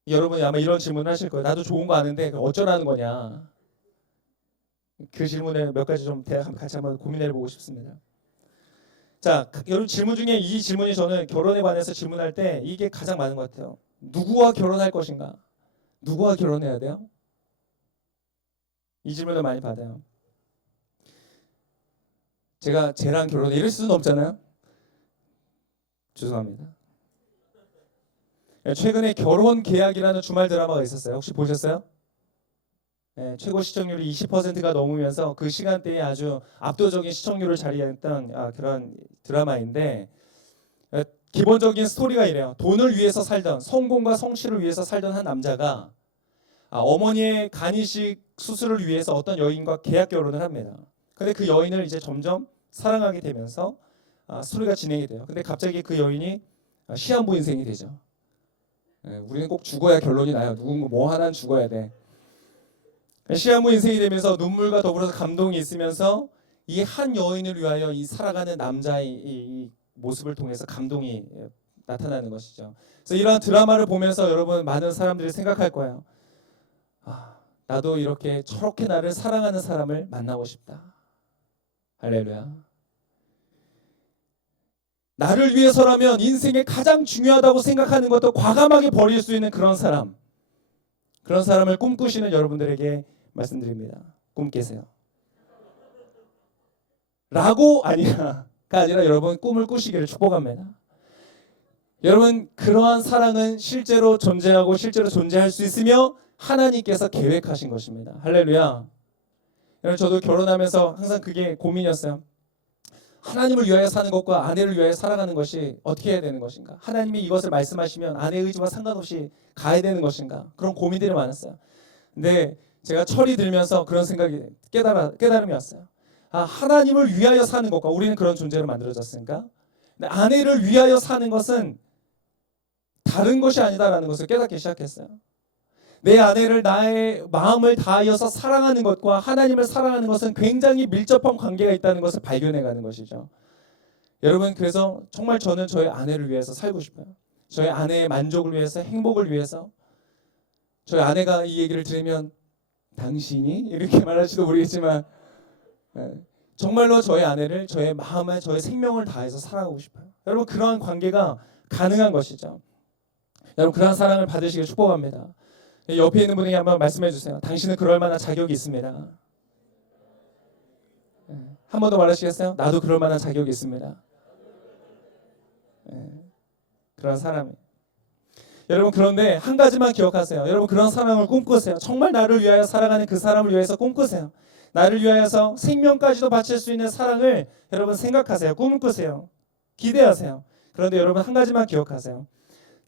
여러분이 아마 이런 질문을 하실 거예요. 나도 좋은 거 아는데 어쩌라는 거냐. 그 질문에 몇 가지 좀 같이 한번 고민해 보고 싶습니다. 자, 여러분 질문 중에 이 질문이 저는 결혼에 관해서 질문할 때 이게 가장 많은 것 같아요. 누구와 결혼할 것인가? 누구와 결혼해야 돼요? 이 질문을 많이 받아요. 제가 쟤랑 결혼해 이럴 수는 없잖아요. 죄송합니다. 최근에 결혼 계약이라는 주말 드라마가 있었어요. 혹시 보셨어요? 네, 최고 시청률이 20%가 넘으면서 그 시간대에 아주 압도적인 시청률을 자리했던 그런 드라마인데 기본적인 스토리가 이래요. 돈을 위해서 살던 성공과 성취를 위해서 살던 한 남자가 어머니의 간이식 수술을 위해서 어떤 여인과 계약 결혼을 합니다. 근데 그 여인을 이제 점점 사랑하게 되면서 스토리가 진행이 돼요. 근데 갑자기 그 여인이 시한부 인생이 되죠. 우리는 꼭 죽어야 결론이 나요. 누군가 뭐 하나는 죽어야 돼. 시한부 인생이 되면서 눈물과 더불어서 감동이 있으면서 이 한 여인을 위하여 이 살아가는 남자의 이 모습을 통해서 감동이 나타나는 것이죠. 그래서 이러한 드라마를 보면서 여러분 많은 사람들이 생각할 거예요. 나도 이렇게 저렇게 나를 사랑하는 사람을 만나고 싶다. 할렐루야. 나를 위해서라면 인생에 가장 중요하다고 생각하는 것도 과감하게 버릴 수 있는 그런 사람을 꿈꾸시는 여러분들에게 말씀드립니다. 꿈 깨세요. 라고 아니라가 아니라 여러분 꿈을 꾸시기를 축복합니다. 여러분 그러한 사랑은 실제로 존재하고 실제로 존재할 수 있으며 하나님께서 계획하신 것입니다. 할렐루야. 여러분 저도 결혼하면서 항상 그게 고민이었어요. 하나님을 위하여 사는 것과 아내를 위하여 살아가는 것이 어떻게 해야 되는 것인가? 하나님이 이것을 말씀하시면 아내의 의지와 상관없이 가야 되는 것인가? 그런 고민들이 많았어요. 근데 제가 철이 들면서 그런 생각이 깨달음이 왔어요. 하나님을 위하여 사는 것과 우리는 그런 존재로 만들어졌으니까 근데 아내를 위하여 사는 것은 다른 것이 아니다라는 것을 깨닫기 시작했어요. 내 아내를 나의 마음을 다하여서 사랑하는 것과 하나님을 사랑하는 것은 굉장히 밀접한 관계가 있다는 것을 발견해가는 것이죠. 여러분 그래서 정말 저는 저의 아내를 위해서 살고 싶어요. 저의 아내의 만족을 위해서 행복을 위해서 저희 아내가 이 얘기를 들으면 당신이 이렇게 말할지도 모르겠지만 정말로 저의 아내를 저의 마음에 저의 생명을 다해서 사랑하고 싶어요. 여러분 그러한 관계가 가능한 것이죠. 여러분 그러한 사랑을 받으시길 축복합니다. 옆에 있는 분에게 한번 말씀해 주세요. 당신은 그럴 만한 자격이 있습니다. 한 번 더 말하시겠어요? 나도 그럴 만한 자격이 있습니다. 그런 사람이. 여러분 그런데 한 가지만 기억하세요. 여러분 그런 사랑을 꿈꾸세요. 정말 나를 위하여 살아가는 그 사람을 위해서 꿈꾸세요. 나를 위하여서 생명까지도 바칠 수 있는 사랑을 여러분 생각하세요. 꿈꾸세요. 기대하세요. 그런데 여러분 한 가지만 기억하세요.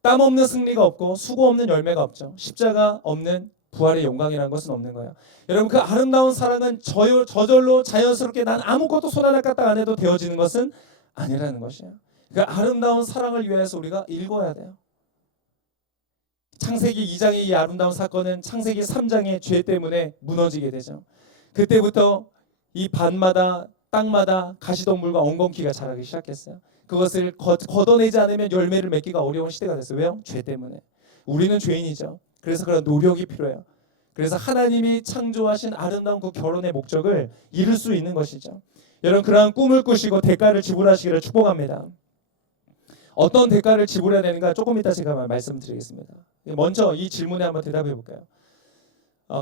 땀 없는 승리가 없고 수고 없는 열매가 없죠. 십자가 없는 부활의 영광이라는 것은 없는 거예요. 여러분 그 아름다운 사랑은 저절로 자연스럽게 난 아무것도 손 하나 까딱 안 해도 되어지는 것은 아니라는 것이에요. 그 아름다운 사랑을 위해서 우리가 읽어야 돼요. 창세기 2장의 이 아름다운 사건은 창세기 3장의 죄 때문에 무너지게 되죠. 그때부터 이 밭마다 땅마다 가시덤불과 엉겅퀴가 자라기 시작했어요. 그것을 걷어내지 않으면 열매를 맺기가 어려운 시대가 됐어요. 왜요? 죄 때문에. 우리는 죄인이죠. 그래서 그런 노력이 필요해요. 그래서 하나님이 창조하신 아름다운 그 결혼의 목적을 이룰 수 있는 것이죠. 여러분 그러한 꿈을 꾸시고 대가를 지불하시기를 축복합니다. 어떤 대가를 지불해야 되는가 조금 이따 제가 말씀드리겠습니다. 먼저 이 질문에 한번 대답해 볼까요?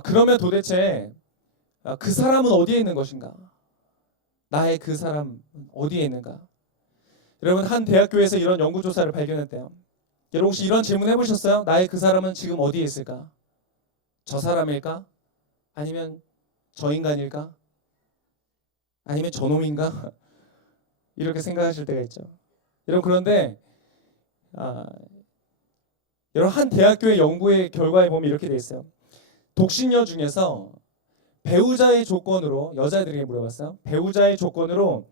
그러면 도대체 그 사람은 어디에 있는 것인가? 나의 그 사람 어디에 있는가? 여러분 한 대학교에서 이런 연구조사를 발견했대요. 여러분 혹시 이런 질문 해보셨어요? 나의 그 사람은 지금 어디에 있을까? 저 사람일까? 아니면 저 인간일까? 아니면 저 놈인가? 이렇게 생각하실 때가 있죠. 여러분 그런데 여러분 한 대학교의 연구의 결과에 보면 이렇게 돼 있어요. 독신녀 중에서 배우자의 조건으로 여자들에게 물어봤어요. 배우자의 조건으로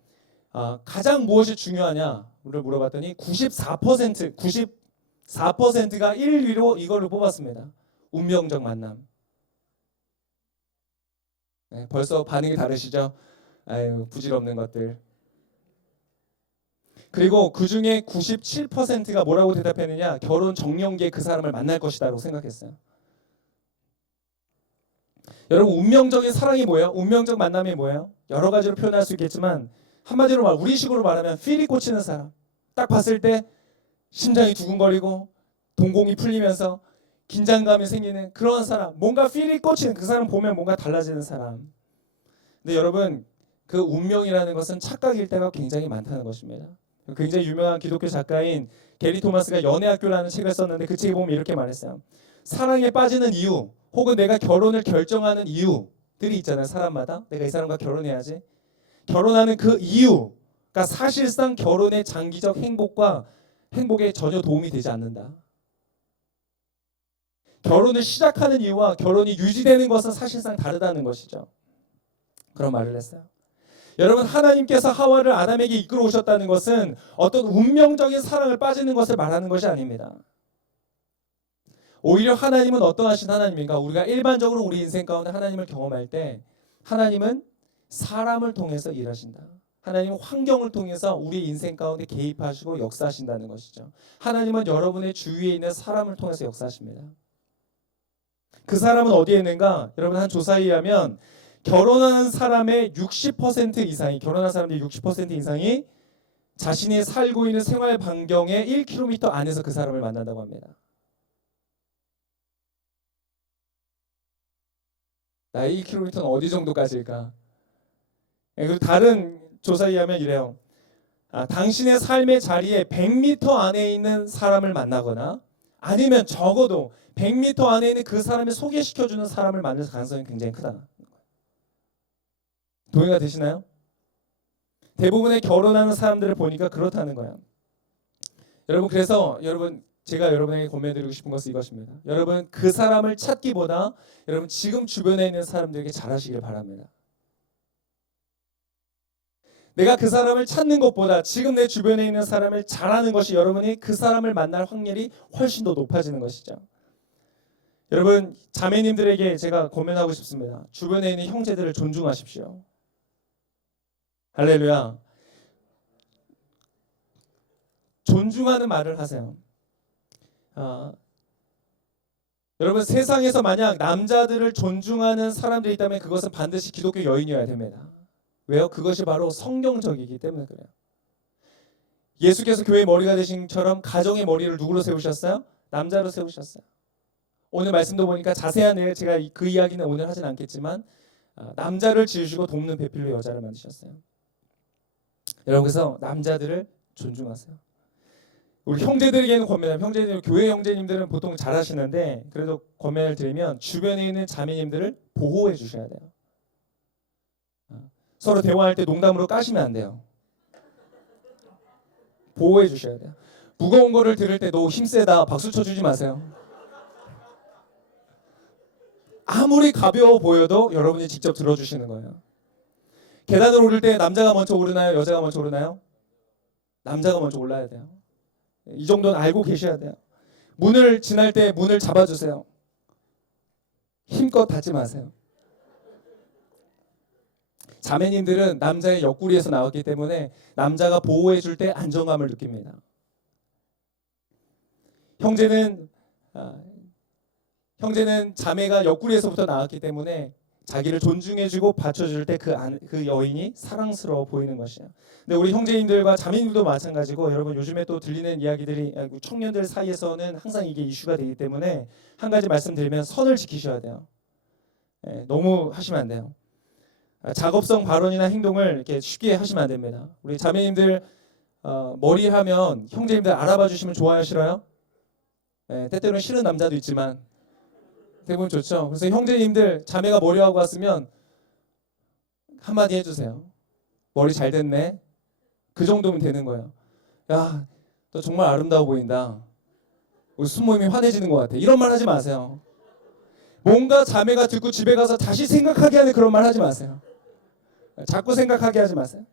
가장 무엇이 중요하냐를 물어봤더니 94%가 1위로 이거를 뽑았습니다. 운명적 만남. 네, 벌써 반응이 다르시죠? 아유 부질없는 것들. 그리고 그 중에 97%가 뭐라고 대답했느냐? 결혼 정년기에 그 사람을 만날 것이다라고 생각했어요. 여러분 운명적인 사랑이 뭐예요? 운명적 만남이 뭐예요? 여러 가지로 표현할 수 있겠지만 한마디로 우리식으로 말하면 필이 꽂히는 사람. 딱 봤을 때 심장이 두근거리고 동공이 풀리면서 긴장감이 생기는 그런 사람. 뭔가 필이 꽂히는 그 사람 보면 뭔가 달라지는 사람. 근데 여러분 그 운명이라는 것은 착각일 때가 굉장히 많다는 것입니다. 굉장히 유명한 기독교 작가인 게리 토마스가 연애학교라는 책을 썼는데 그 책에 보면 이렇게 말했어요. 사랑에 빠지는 이유 혹은 내가 결혼을 결정하는 이유들이 있잖아요. 사람마다 내가 이 사람과 결혼해야지. 결혼하는 그 이유가 사실상 결혼의 장기적 행복에 전혀 도움이 되지 않는다. 결혼을 시작하는 이유와 결혼이 유지되는 것은 사실상 다르다는 것이죠. 그런 말을 했어요. 여러분 하나님께서 하와를 아담에게 이끌어 오셨다는 것은 어떤 운명적인 사랑을 빠지는 것을 말하는 것이 아닙니다. 오히려 하나님은 어떠하신 하나님인가? 우리가 일반적으로 우리 인생 가운데 하나님을 경험할 때 하나님은 사람을 통해서 일하신다. 하나님은 환경을 통해서 우리 인생 가운데 개입하시고 역사하신다는 것이죠. 하나님은 여러분의 주위에 있는 사람을 통해서 역사하십니다. 그 사람은 어디에 있는가? 여러분 한 조사에 의하면 결혼하는 사람의 60% 이상이 결혼한 사람들의 60% 이상이 자신이 살고 있는 생활 반경의 1km 안에서 그 사람을 만난다고 합니다. 나의 1km는 어디 정도까지일까? 그리고 다른 조사에 의하면 이래요. 당신의 삶의 자리에 100m 안에 있는 사람을 만나거나 아니면 적어도 100m 안에 있는 그 사람을 소개시켜주는 사람을 만날 가능성이 굉장히 크다. 동의가 되시나요? 대부분의 결혼하는 사람들을 보니까 그렇다는 거예요. 여러분 그래서 제가 여러분에게 권면드리고 싶은 것은 이것입니다. 여러분 그 사람을 찾기보다 여러분 지금 주변에 있는 사람들에게 잘하시길 바랍니다. 내가 그 사람을 찾는 것보다 지금 내 주변에 있는 사람을 잘하는 것이 여러분이 그 사람을 만날 확률이 훨씬 더 높아지는 것이죠. 여러분 자매님들에게 제가 권면하고 싶습니다. 주변에 있는 형제들을 존중하십시오. 할렐루야. 존중하는 말을 하세요. 여러분 세상에서 만약 남자들을 존중하는 사람들이 있다면 그것은 반드시 기독교 여인이어야 됩니다. 왜요? 그것이 바로 성경적이기 때문에 그래요. 예수께서 교회의 머리가 되신 것처럼 가정의 머리를 누구로 세우셨어요? 남자로 세우셨어요. 오늘 말씀도 보니까 자세한 제가 그 이야기는 오늘 하진 않겠지만 남자를 지으시고 돕는 배필로 여자를 만드셨어요. 여러분 그래서 남자들을 존중하세요. 우리 형제들에게는 권면하면 형제들 교회 형제님들은 보통 잘하시는데 그래도 권면을 드리면 주변에 있는 자매님들을 보호해 주셔야 돼요. 서로 대화할 때 농담으로 까시면 안 돼요. 보호해 주셔야 돼요. 무거운 거를 들을 때 너 힘세다 박수 쳐주지 마세요. 아무리 가벼워 보여도 여러분이 직접 들어주시는 거예요. 계단을 오를 때 남자가 먼저 오르나요? 여자가 먼저 오르나요? 남자가 먼저 올라야 돼요. 이 정도는 알고 계셔야 돼요. 문을 지날 때 문을 잡아주세요. 힘껏 닫지 마세요. 자매님들은 남자의 옆구리에서 나왔기 때문에 남자가 보호해 줄 때 안정감을 느낍니다. 형제는 자매가 옆구리에서부터 나왔기 때문에 자기를 존중해주고 받쳐줄 때 그 여인이 사랑스러워 보이는 것이에요. 근데 우리 형제님들과 자매님들도 마찬가지고 여러분 요즘에 또 들리는 이야기들이 청년들 사이에서는 항상 이게 이슈가 되기 때문에 한 가지 말씀드리면 선을 지키셔야 돼요. 너무 하시면 안 돼요. 작업성 발언이나 행동을 이렇게 쉽게 하시면 안 됩니다. 우리 자매님들 머리 하면 형제님들 알아봐 주시면 좋아요, 싫어요? 네, 때때로는 싫은 남자도 있지만 대부분 좋죠. 그래서 형제님들 자매가 머리하고 왔으면 한마디 해주세요. 머리 잘 됐네. 그 정도면 되는 거예요. 야, 너 정말 아름다워 보인다. 우리 순모임이 환해지는 것 같아. 이런 말 하지 마세요. 뭔가 자매가 듣고 집에 가서 다시 생각하게 하는 그런 말 하지 마세요. 자꾸 생각하게 하지 마세요.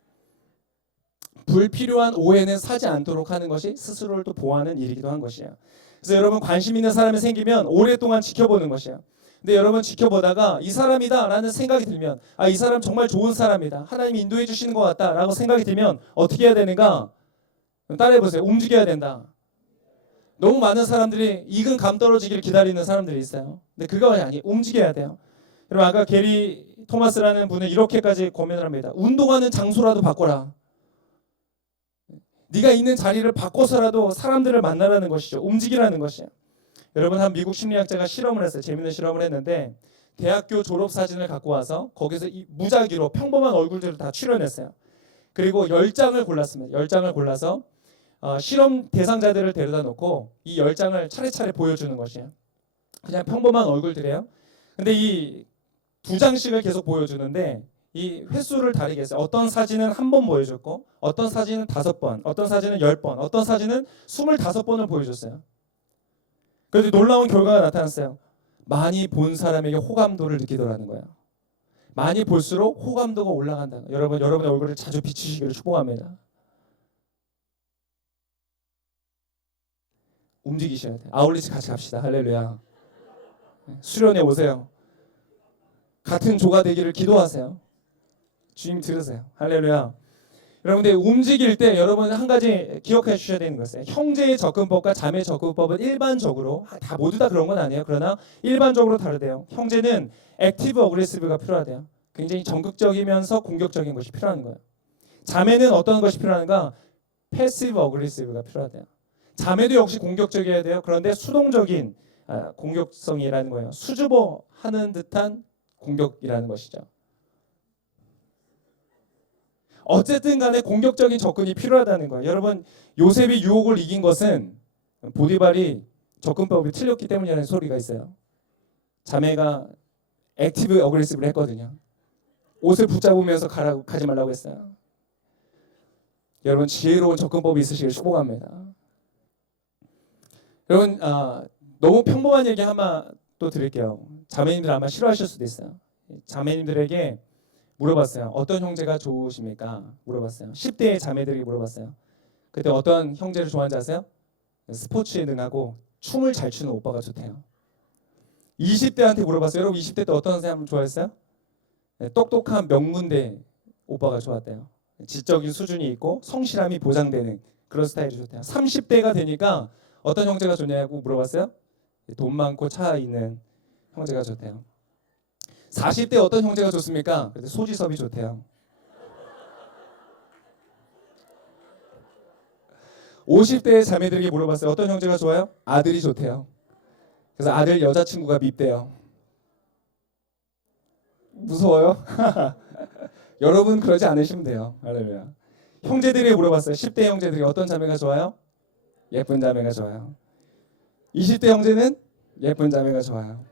불필요한 오해는 사지 않도록 하는 것이 스스로를 또 보호하는 일이기도 한 것이에요. 그래서 여러분 관심 있는 사람이 생기면 오랫동안 지켜보는 것이에요. 근데 여러분 지켜보다가 이 사람이다 라는 생각이 들면 이 사람 정말 좋은 사람이다. 하나님이 인도해 주시는 것 같다 라고 생각이 들면 어떻게 해야 되는가? 따라해보세요. 움직여야 된다. 너무 많은 사람들이 익은 감 떨어지기를 기다리는 사람들이 있어요. 근데 그거 아니, 움직여야 돼요. 여러분 아까 게리 토마스라는 분은 이렇게까지 고민을 합니다. 운동하는 장소라도 바꿔라. 네가 있는 자리를 바꿔서라도 사람들을 만나라는 것이죠. 움직이라는 것이에요. 여러분 한 미국 심리학자가 실험을 했어요. 재밌는 실험을 했는데 대학교 졸업 사진을 갖고 와서 거기서 무작위로 평범한 얼굴들을 다 출연했어요. 그리고 10장을 골랐습니다. 10장을 골라서 실험 대상자들을 데려다 놓고 이 10장을 차례차례 보여주는 것이에요. 그냥 평범한 얼굴들이에요. 근데 이 2장씩을 계속 보여주는데 이 횟수를 다르게 했어요. 어떤 사진은 한 번 보여줬고 어떤 사진은 5번, 어떤 사진은 10번, 어떤 사진은 25번을 보여줬어요. 그래서 놀라운 결과가 나타났어요. 많이 본 사람에게 호감도를 느끼더라는 거예요. 많이 볼수록 호감도가 올라간다. 여러분의 얼굴을 자주 비추시기를 축복합니다. 움직이셔야 돼요. 아울리치 같이 갑시다. 할렐루야. 수련회 오세요. 같은 조가 되기를 기도하세요. 주님 들으세요. 할렐루야. 여러분들 움직일 때 여러분 한 가지 기억해 주셔야 되는 것은 형제의 접근법과 자매의 접근법은 일반적으로 다 모두 다 그런 건 아니에요. 그러나 일반적으로 다르대요. 형제는 액티브 어그레시브가 필요하대요. 굉장히 적극적이면서 공격적인 것이 필요한 거예요. 자매는 어떤 것이 필요한가? 패시브 어그레시브가 필요하대요. 자매도 역시 공격적이어야 돼요. 그런데 수동적인 공격성이라는 거예요. 수줍어하는 듯한 공격이라는 것이죠. 어쨌든 간에 공격적인 접근이 필요하다는 거예요. 여러분 요셉이 유혹을 이긴 것은 보디발이 접근법이 틀렸기 때문이라는 소리가 있어요. 자매가 액티브 어그레시브를 했거든요. 옷을 붙잡으면서 가지 말라고 했어요. 여러분 지혜로운 접근법이 있으시길 축복합니다. 여러분 너무 평범한 얘기 하나 또 드릴게요. 자매님들 아마 싫어하실 수도 있어요. 자매님들에게 물어봤어요. 어떤 형제가 좋으십니까? 물어봤어요. 10대의 자매들이 물어봤어요. 그때 어떤 형제를 좋아하는지 아세요? 스포츠에 능하고 춤을 잘 추는 오빠가 좋대요. 20대한테 물어봤어요. 여러분 20대 때 어떤 사람 좋아했어요? 똑똑한 명문대 오빠가 좋았대요. 지적인 수준이 있고 성실함이 보장되는 그런 스타일이 좋대요. 30대가 되니까 어떤 형제가 좋냐고 물어봤어요. 돈 많고 차 있는 형제가 좋대요. 40대 어떤 형제가 좋습니까? 소지섭이 좋대요. 50대 자매들에게 물어봤어요. 어떤 형제가 좋아요? 아들이 좋대요. 그래서 아들 여자친구가 밉대요. 무서워요? 여러분 그러지 않으시면 돼요. 할렐루야. 형제들에게 물어봤어요. 10대 형제들이 어떤 자매가 좋아요? 예쁜 자매가 좋아요. 20대 형제는 예쁜 자매가 좋아요.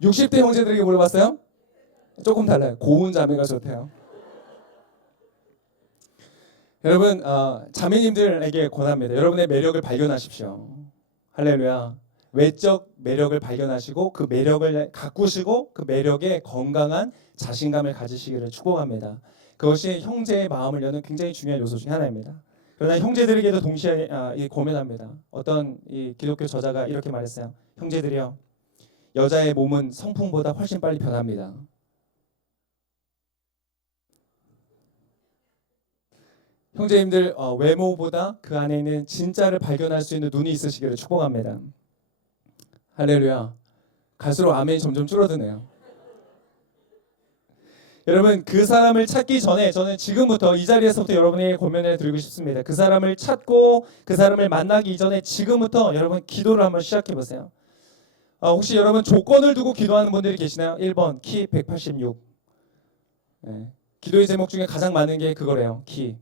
60대 형제들에게 물어봤어요? 조금 달라요. 고운 자매가 좋대요. 여러분 자매님들에게 권합니다. 여러분의 매력을 발견하십시오. 할렐루야. 외적 매력을 발견하시고 그 매력을 가꾸시고 그 매력에 건강한 자신감을 가지시기를 축복합니다. 그것이 형제의 마음을 여는 굉장히 중요한 요소 중 하나입니다. 그러나 형제들에게도 동시에 고민합니다. 어떤 이 기독교 저자가 이렇게 말했어요. 형제들이요. 여자의 몸은 성품보다 훨씬 빨리 변합니다. 형제님들 외모보다 그 안에 있는 진짜를 발견할 수 있는 눈이 있으시기를 축복합니다. 할렐루야. 갈수록 아멘이 점점 줄어드네요. 여러분 그 사람을 찾기 전에 저는 지금부터 이 자리에서부터 여러분에게 고민을 드리고 싶습니다. 그 사람을 찾고 그 사람을 만나기 이전에 지금부터 여러분 기도를 한번 시작해 보세요. 혹시 여러분 조건을 두고 기도하는 분들이 계시나요? 1번 키 186, 예. 기도의 제목 중에 가장 많은 게 그거래요. 키.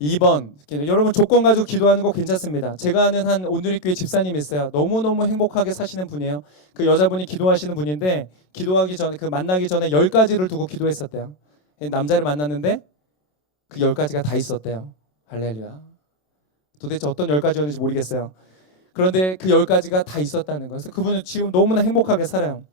2번. 여러분 조건 가지고 기도하는 거 괜찮습니다. 제가 아는 한 온누리교회 집사님이 있어요. 너무너무 행복하게 사시는 분이에요. 그 여자분이 기도하시는 분인데 기도하기 전에 그 만나기 전에 10가지를 두고 기도했었대요. 남자를 만났는데 그 10가지가 다 있었대요. 할렐루야. 도대체 어떤 10가지였는지 모르겠어요. 그런데 그 10가지가 다 있었다는 것은 그분은 지금 너무나 행복하게 살아요.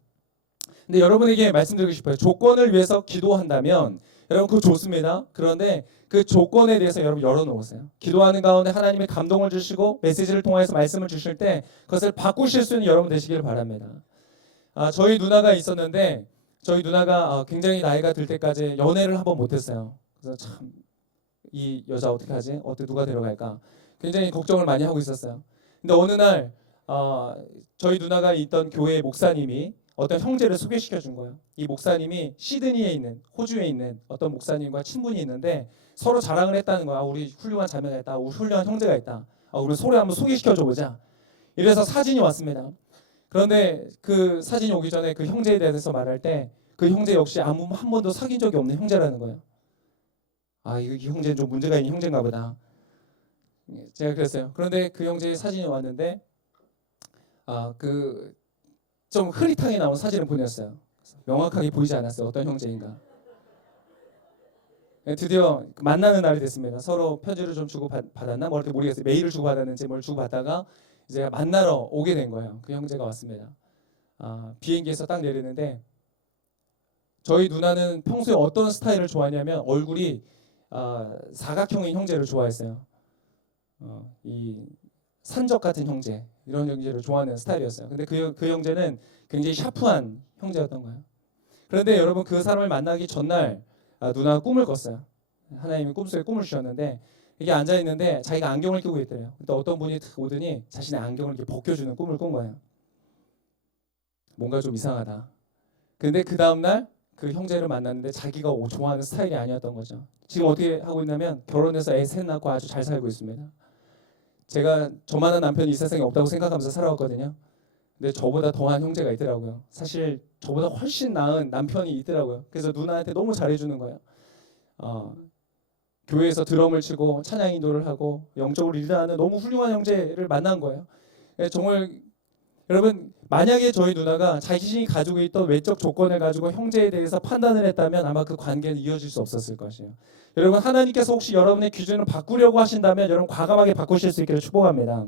근데 여러분에게 말씀드리고 싶어요. 조건을 위해서 기도한다면 여러분 그거 좋습니다. 그런데 그 조건에 대해서 여러분 열어놓으세요. 기도하는 가운데 하나님의 감동을 주시고 메시지를 통해서 말씀을 주실 때 그것을 바꾸실 수 있는 여러분 되시길 바랍니다. 저희 누나가 있었는데 저희 누나가 굉장히 나이가 들 때까지 연애를 한번 못했어요. 그래서 참 이 여자 어떻게 하지? 어떻게 누가 데려갈까? 굉장히 걱정을 많이 하고 있었어요. 근데 어느 날 저희 누나가 있던 교회 목사님이 어떤 형제를 소개시켜 준 거예요. 이 목사님이 시드니에 있는 호주에 있는 어떤 목사님과 친분이 있는데 서로 자랑을 했다는 거야. 우리 훌륭한 자매가 있다. 우리 훌륭한 형제가 있다. 우리 서로 한번 소개시켜 줘 보자. 이래서 사진이 왔습니다. 그런데 그 사진이 오기 전에 그 형제에 대해서 말할 때 그 형제 역시 한 번도 사귄 적이 없는 형제라는 거예요. 이 형제는 좀 문제가 있는 형제인가 보다. 제가 그랬어요. 그런데 그 형제의 사진이 왔는데 그 좀 흐릿하게 나온 사진을 보냈어요. 명확하게 보이지 않았어요. 어떤 형제인가. 드디어 만나는 날이 됐습니다. 서로 편지를 좀 주고 받았나 모르겠어요. 메일을 주고 받았는지 뭘 주고 받다가 이제 만나러 오게 된 거예요. 그 형제가 왔습니다. 비행기에서 딱 내리는데 저희 누나는 평소에 어떤 스타일을 좋아하냐면 얼굴이 사각형인 형제를 좋아했어요. 이 산적 같은 형제, 이런 형제를 좋아하는 스타일이었어요. 근데 그 형제는 굉장히 샤프한 형제였던 거예요. 그런데 여러분 그 사람을 만나기 전날 누나가 꿈을 꿨어요. 하나님이 꿈속에 꿈을 주셨는데 이게 앉아 있는데 자기가 안경을 끼고 있대요. 근데 어떤 분이 탁 오더니 자신의 안경을 이렇게 벗겨주는 꿈을 꾼 거예요. 뭔가 좀 이상하다. 근데 그 다음 날 그 형제를 만났는데 자기가 좋아하는 스타일이 아니었던 거죠. 지금 어떻게 하고 있냐면 결혼해서 애 셋 낳고 아주 잘 살고 있습니다. 제가 저만한 남편이 이 세상에 없다고 생각하면서 살아왔거든요. 근데 저보다 더한 형제가 있더라고요. 사실 저보다 훨씬 나은 남편이 있더라고요. 그래서 누나한테 너무 잘해주는 거예요. 교회에서 드럼을 치고 찬양 인도를 하고 영적으로 리드하는 너무 훌륭한 형제를 만난 거예요. 정말 여러분 만약에 저희 누나가 자신이 가지고 있던 외적 조건을 가지고 형제에 대해서 판단을 했다면 아마 그 관계는 이어질 수 없었을 것이에요. 여러분 하나님께서 혹시 여러분의 기준을 바꾸려고 하신다면 여러분 과감하게 바꾸실 수 있기를 축복합니다.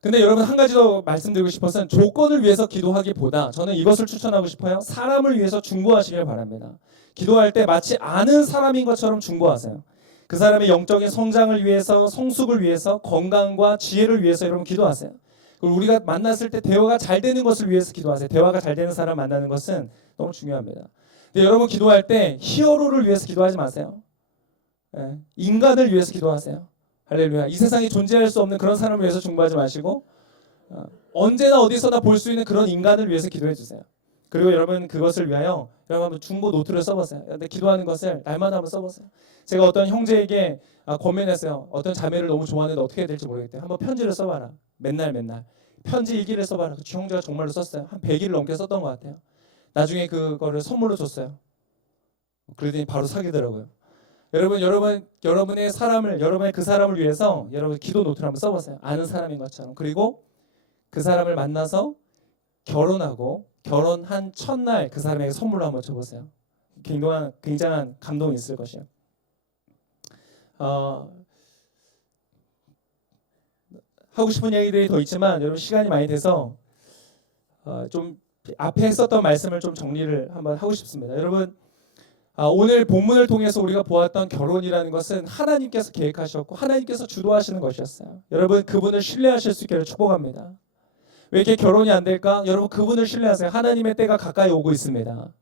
근데 여러분 한 가지 더 말씀드리고 싶어서는 조건을 위해서 기도하기보다 저는 이것을 추천하고 싶어요. 사람을 위해서 중보하시길 바랍니다. 기도할 때 마치 아는 사람인 것처럼 중보하세요. 그 사람의 영적인 성장을 위해서, 성숙을 위해서, 건강과 지혜를 위해서 여러분 기도하세요. 그리고 우리가 만났을 때 대화가 잘 되는 것을 위해서 기도하세요. 대화가 잘 되는 사람 만나는 것은 너무 중요합니다. 근데 여러분 기도할 때 히어로를 위해서 기도하지 마세요. 인간을 위해서 기도하세요. 할렐루야. 이 세상에 존재할 수 없는 그런 사람을 위해서 중보하지 마시고 언제나 어디서나 볼 수 있는 그런 인간을 위해서 기도해 주세요. 그리고 여러분 그것을 위하여 여러분 한번 중보 노트를 써보세요. 근데 기도하는 것을 날마다 한번 써보세요. 제가 어떤 형제에게 고민했어요. 어떤 자매를 너무 좋아하는데 어떻게 해야 될지 모르겠대요. 한번 편지를 써봐라. 맨날 편지 일기를 써봐라. 그 형제가 정말로 썼어요. 한 100일 넘게 썼던 것 같아요. 나중에 그거를 선물로 줬어요. 그러더니 바로 사귀더라고요. 여러분의 사람을, 여러분의 그 사람을 위해서 여러분 기도 노트를 한번 써보세요. 아는 사람인 것처럼. 그리고 그 사람을 만나서 결혼하고 결혼한 첫날 그 사람에게 선물로 한번 줘보세요. 굉장한 감동이 있을 것이에요. 하고 싶은 얘기들이 더 있지만 여러분 시간이 많이 돼서 좀 앞에 했었던 말씀을 좀 정리를 한번 하고 싶습니다. 여러분 오늘 본문을 통해서 우리가 보았던 결혼이라는 것은 하나님께서 계획하셨고 하나님께서 주도하시는 것이었어요. 여러분 그분을 신뢰하실 수 있기를 축복합니다. 왜 이렇게 결혼이 안 될까? 여러분 그분을 신뢰하세요. 하나님의 때가 가까이 오고 있습니다.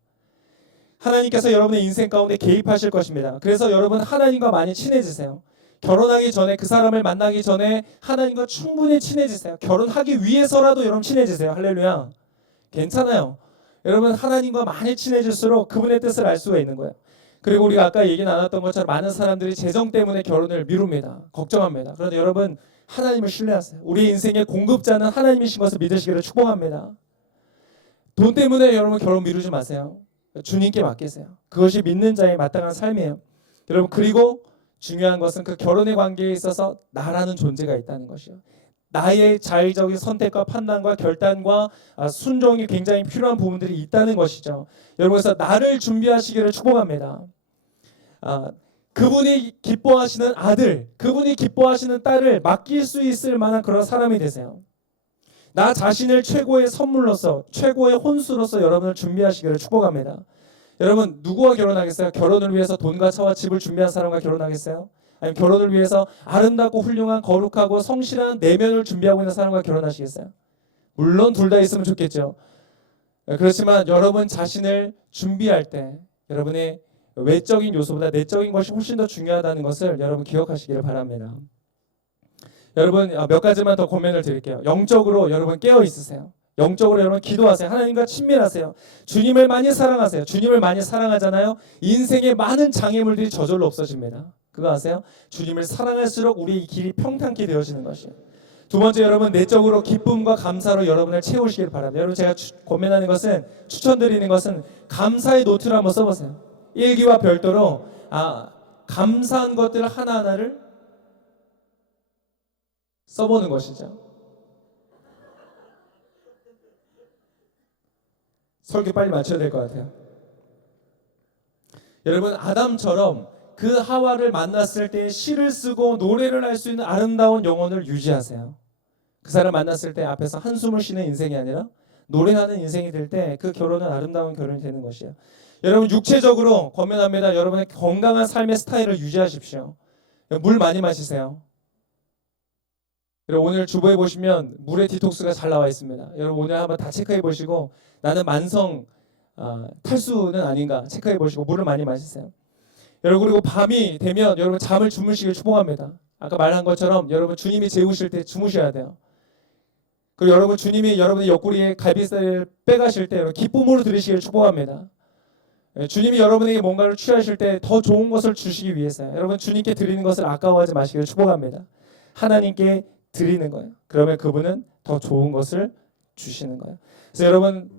하나님께서 여러분의 인생 가운데 개입하실 것입니다. 그래서 여러분 하나님과 많이 친해지세요. 결혼하기 전에 그 사람을 만나기 전에 하나님과 충분히 친해지세요. 결혼하기 위해서라도 여러분 친해지세요. 할렐루야. 괜찮아요. 여러분 하나님과 많이 친해질수록 그분의 뜻을 알 수가 있는 거예요. 그리고 우리가 아까 얘기 나눴던 것처럼 많은 사람들이 재정 때문에 결혼을 미룹니다. 걱정합니다. 그런데 여러분 하나님을 신뢰하세요. 우리 인생의 공급자는 하나님이신 것을 믿으시기를 축복합니다. 돈 때문에 여러분 결혼 미루지 마세요. 주님께 맡기세요. 그것이 믿는 자의 마땅한 삶이에요. 여러분, 그리고 중요한 것은 그 결혼의 관계에 있어서 나라는 존재가 있다는 것이요. 나의 자의적인 선택과 판단과 결단과 순종이 굉장히 필요한 부분들이 있다는 것이죠. 여러분, 그래서 나를 준비하시기를 축복합니다. 그분이 기뻐하시는 아들, 그분이 기뻐하시는 딸을 맡길 수 있을 만한 그런 사람이 되세요. 나 자신을 최고의 선물로서, 최고의 혼수로서 여러분을 준비하시기를 축복합니다. 여러분, 누구와 결혼하겠어요? 결혼을 위해서 돈과 차와 집을 준비한 사람과 결혼하겠어요? 아니면 결혼을 위해서 아름답고 훌륭한 거룩하고 성실한 내면을 준비하고 있는 사람과 결혼하시겠어요? 물론 둘 다 있으면 좋겠죠. 그렇지만 여러분 자신을 준비할 때 여러분의 외적인 요소보다 내적인 것이 훨씬 더 중요하다는 것을 여러분 기억하시기를 바랍니다. 여러분, 몇 가지만 더 권면을 드릴게요. 영적으로 여러분 깨어 있으세요. 영적으로 여러분 기도하세요. 하나님과 친밀하세요. 주님을 많이 사랑하세요. 주님을 많이 사랑하잖아요. 인생의 많은 장애물들이 저절로 없어집니다. 그거 아세요? 주님을 사랑할수록 우리의 길이 평탄케 되어지는 것이에요. 두 번째, 여러분 내적으로 기쁨과 감사로 여러분을 채우시길 바랍니다. 여러분, 제가 권면하는 것은, 추천드리는 것은 감사의 노트를 한번 써보세요. 일기와 별도로 감사한 것들 하나하나를 써보는 것이죠. 설교 빨리 마쳐야 될 것 같아요. 여러분, 아담처럼 그 하와를 만났을 때 시를 쓰고 노래를 할 수 있는 아름다운 영혼을 유지하세요. 그 사람 만났을 때 앞에서 한숨을 쉬는 인생이 아니라 노래하는 인생이 될 때 그 결혼은 아름다운 결혼이 되는 것이에요. 여러분, 육체적으로 권면합니다. 여러분의 건강한 삶의 스타일을 유지하십시오. 물 많이 마시세요. 여러분, 오늘 주보에 보시면 물의 디톡스가 잘 나와 있습니다. 여러분, 오늘 한번 다 체크해 보시고 나는 만성 탈수는 아닌가 체크해 보시고 물을 많이 마시세요. 여러분, 그리고 밤이 되면 여러분 잠을 주무시길 축복합니다. 아까 말한 것처럼 여러분 주님이 재우실 때 주무셔야 돼요. 그리고 여러분, 주님이 여러분의 옆구리에 갈비살을 빼가실 때 여러분 기쁨으로 드리시길 축복합니다. 주님이 여러분에게 뭔가를 취하실 때 더 좋은 것을 주시기 위해서요. 여러분, 주님께 드리는 것을 아까워하지 마시기를 축복합니다. 하나님께 드리는 거예요. 그러면 그분은 더 좋은 것을 주시는 거예요. 그래서 여러분,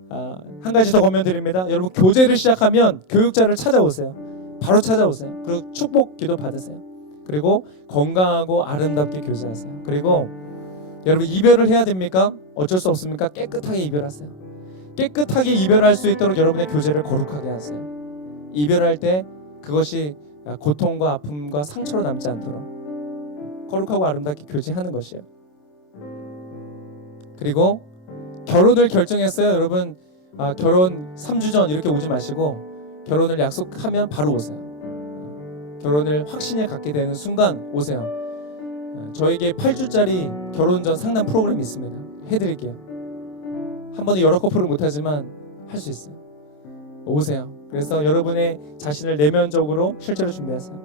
한 가지 더 권면드립니다. 여러분, 교제를 시작하면 교육자를 찾아오세요. 바로 찾아오세요. 그리고 축복 기도 받으세요. 그리고 건강하고 아름답게 교제하세요. 그리고 여러분, 이별을 해야 됩니까? 어쩔 수 없습니까? 깨끗하게 이별하세요. 깨끗하게 이별할 수 있도록 여러분의 교제를 거룩하게 하세요. 이별할 때 그것이 고통과 아픔과 상처로 남지 않도록 거룩하고 아름답게 교제하는 것이에요. 그리고 결혼을 결정했어요. 여러분, 결혼 3주 전 이렇게 오지 마시고 결혼을 약속하면 바로 오세요. 결혼을 확신에 갖게 되는 순간 오세요. 저에게 8주짜리 결혼 전 상담 프로그램이 있습니다. 해드릴게요. 한 번에 여러 커플은 못하지만 할 수 있어요. 오세요. 그래서 여러분의 자신을 내면적으로 실제로 준비하세요.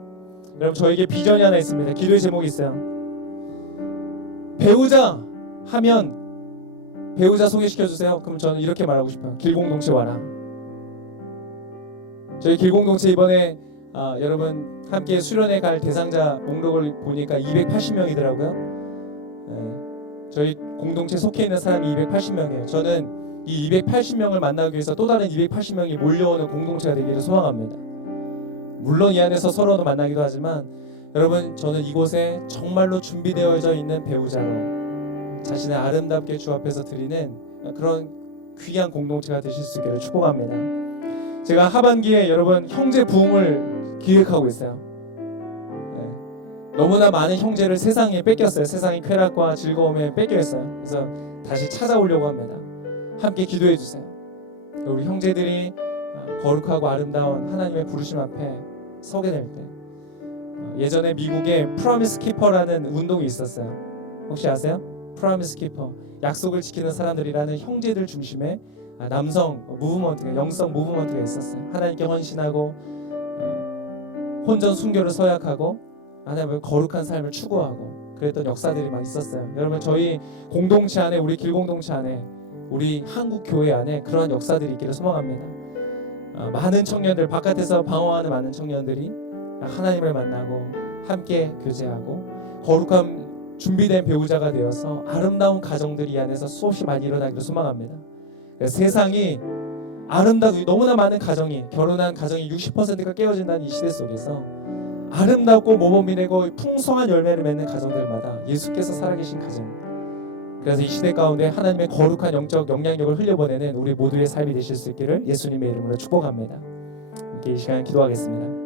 여러분, 저에게 비전이 하나 있습니다. 기도의 제목이 있어요. 배우자 하면 배우자 소개시켜주세요. 그럼 저는 이렇게 말하고 싶어요. 길공동체 와라. 저희 길공동체 이번에 여러분 함께 수련회 갈 대상자 목록을 보니까 280명이더라고요. 저희 공동체 속해 있는 사람이 280명이에요. 저는 이 280명을 만나기 위해서 또 다른 280명이 몰려오는 공동체가 되기를 소망합니다. 물론 이 안에서 서로도 만나기도 하지만 여러분, 저는 이곳에 정말로 준비되어져 있는 배우자로 자신을 아름답게 주 앞에서 드리는 그런 귀한 공동체가 되실 수 있기를 축복합니다. 제가 하반기에 여러분 형제 부흥을 기획하고 있어요. 너무나 많은 형제를 세상에 뺏겼어요. 세상의 쾌락과 즐거움에 뺏겨있어요. 그래서 다시 찾아오려고 합니다. 함께 기도해 주세요. 우리 형제들이 거룩하고 아름다운 하나님의 부르심 앞에 서게 될 때, 예전에 미국에 프로미스 키퍼라는 운동이 있었어요. 혹시 아세요? 프로미스 키퍼, 약속을 지키는 사람들이라는 형제들 중심의 남성 무브먼트가, 영성 무브먼트가 있었어요. 하나님께 헌신하고 혼전 순교를 서약하고 하나님의 거룩한 삶을 추구하고 그랬던 역사들이 막 있었어요. 여러분, 저희 공동체 안에, 우리 길공동체 안에, 우리 한국 교회 안에 그러한 역사들이 있기를 소망합니다. 많은 청년들, 바깥에서 방황하는 많은 청년들이 하나님을 만나고 함께 교제하고 거룩한 준비된 배우자가 되어서 아름다운 가정들이 이 안에서 수없이 많이 일어나기를 소망합니다. 세상이 아름답고 너무나 많은 가정이 결혼한 가정이 60%가 깨어진다는 이 시대 속에서 아름답고 모범이 되고 풍성한 열매를 맺는 가정들마다 예수께서 살아계신 가정. 그래서 이 시대 가운데 하나님의 거룩한 영적 영향력을 흘려보내는 우리 모두의 삶이 되실 수 있기를 예수님의 이름으로 축복합니다. 이렇게 이 시간 기도하겠습니다.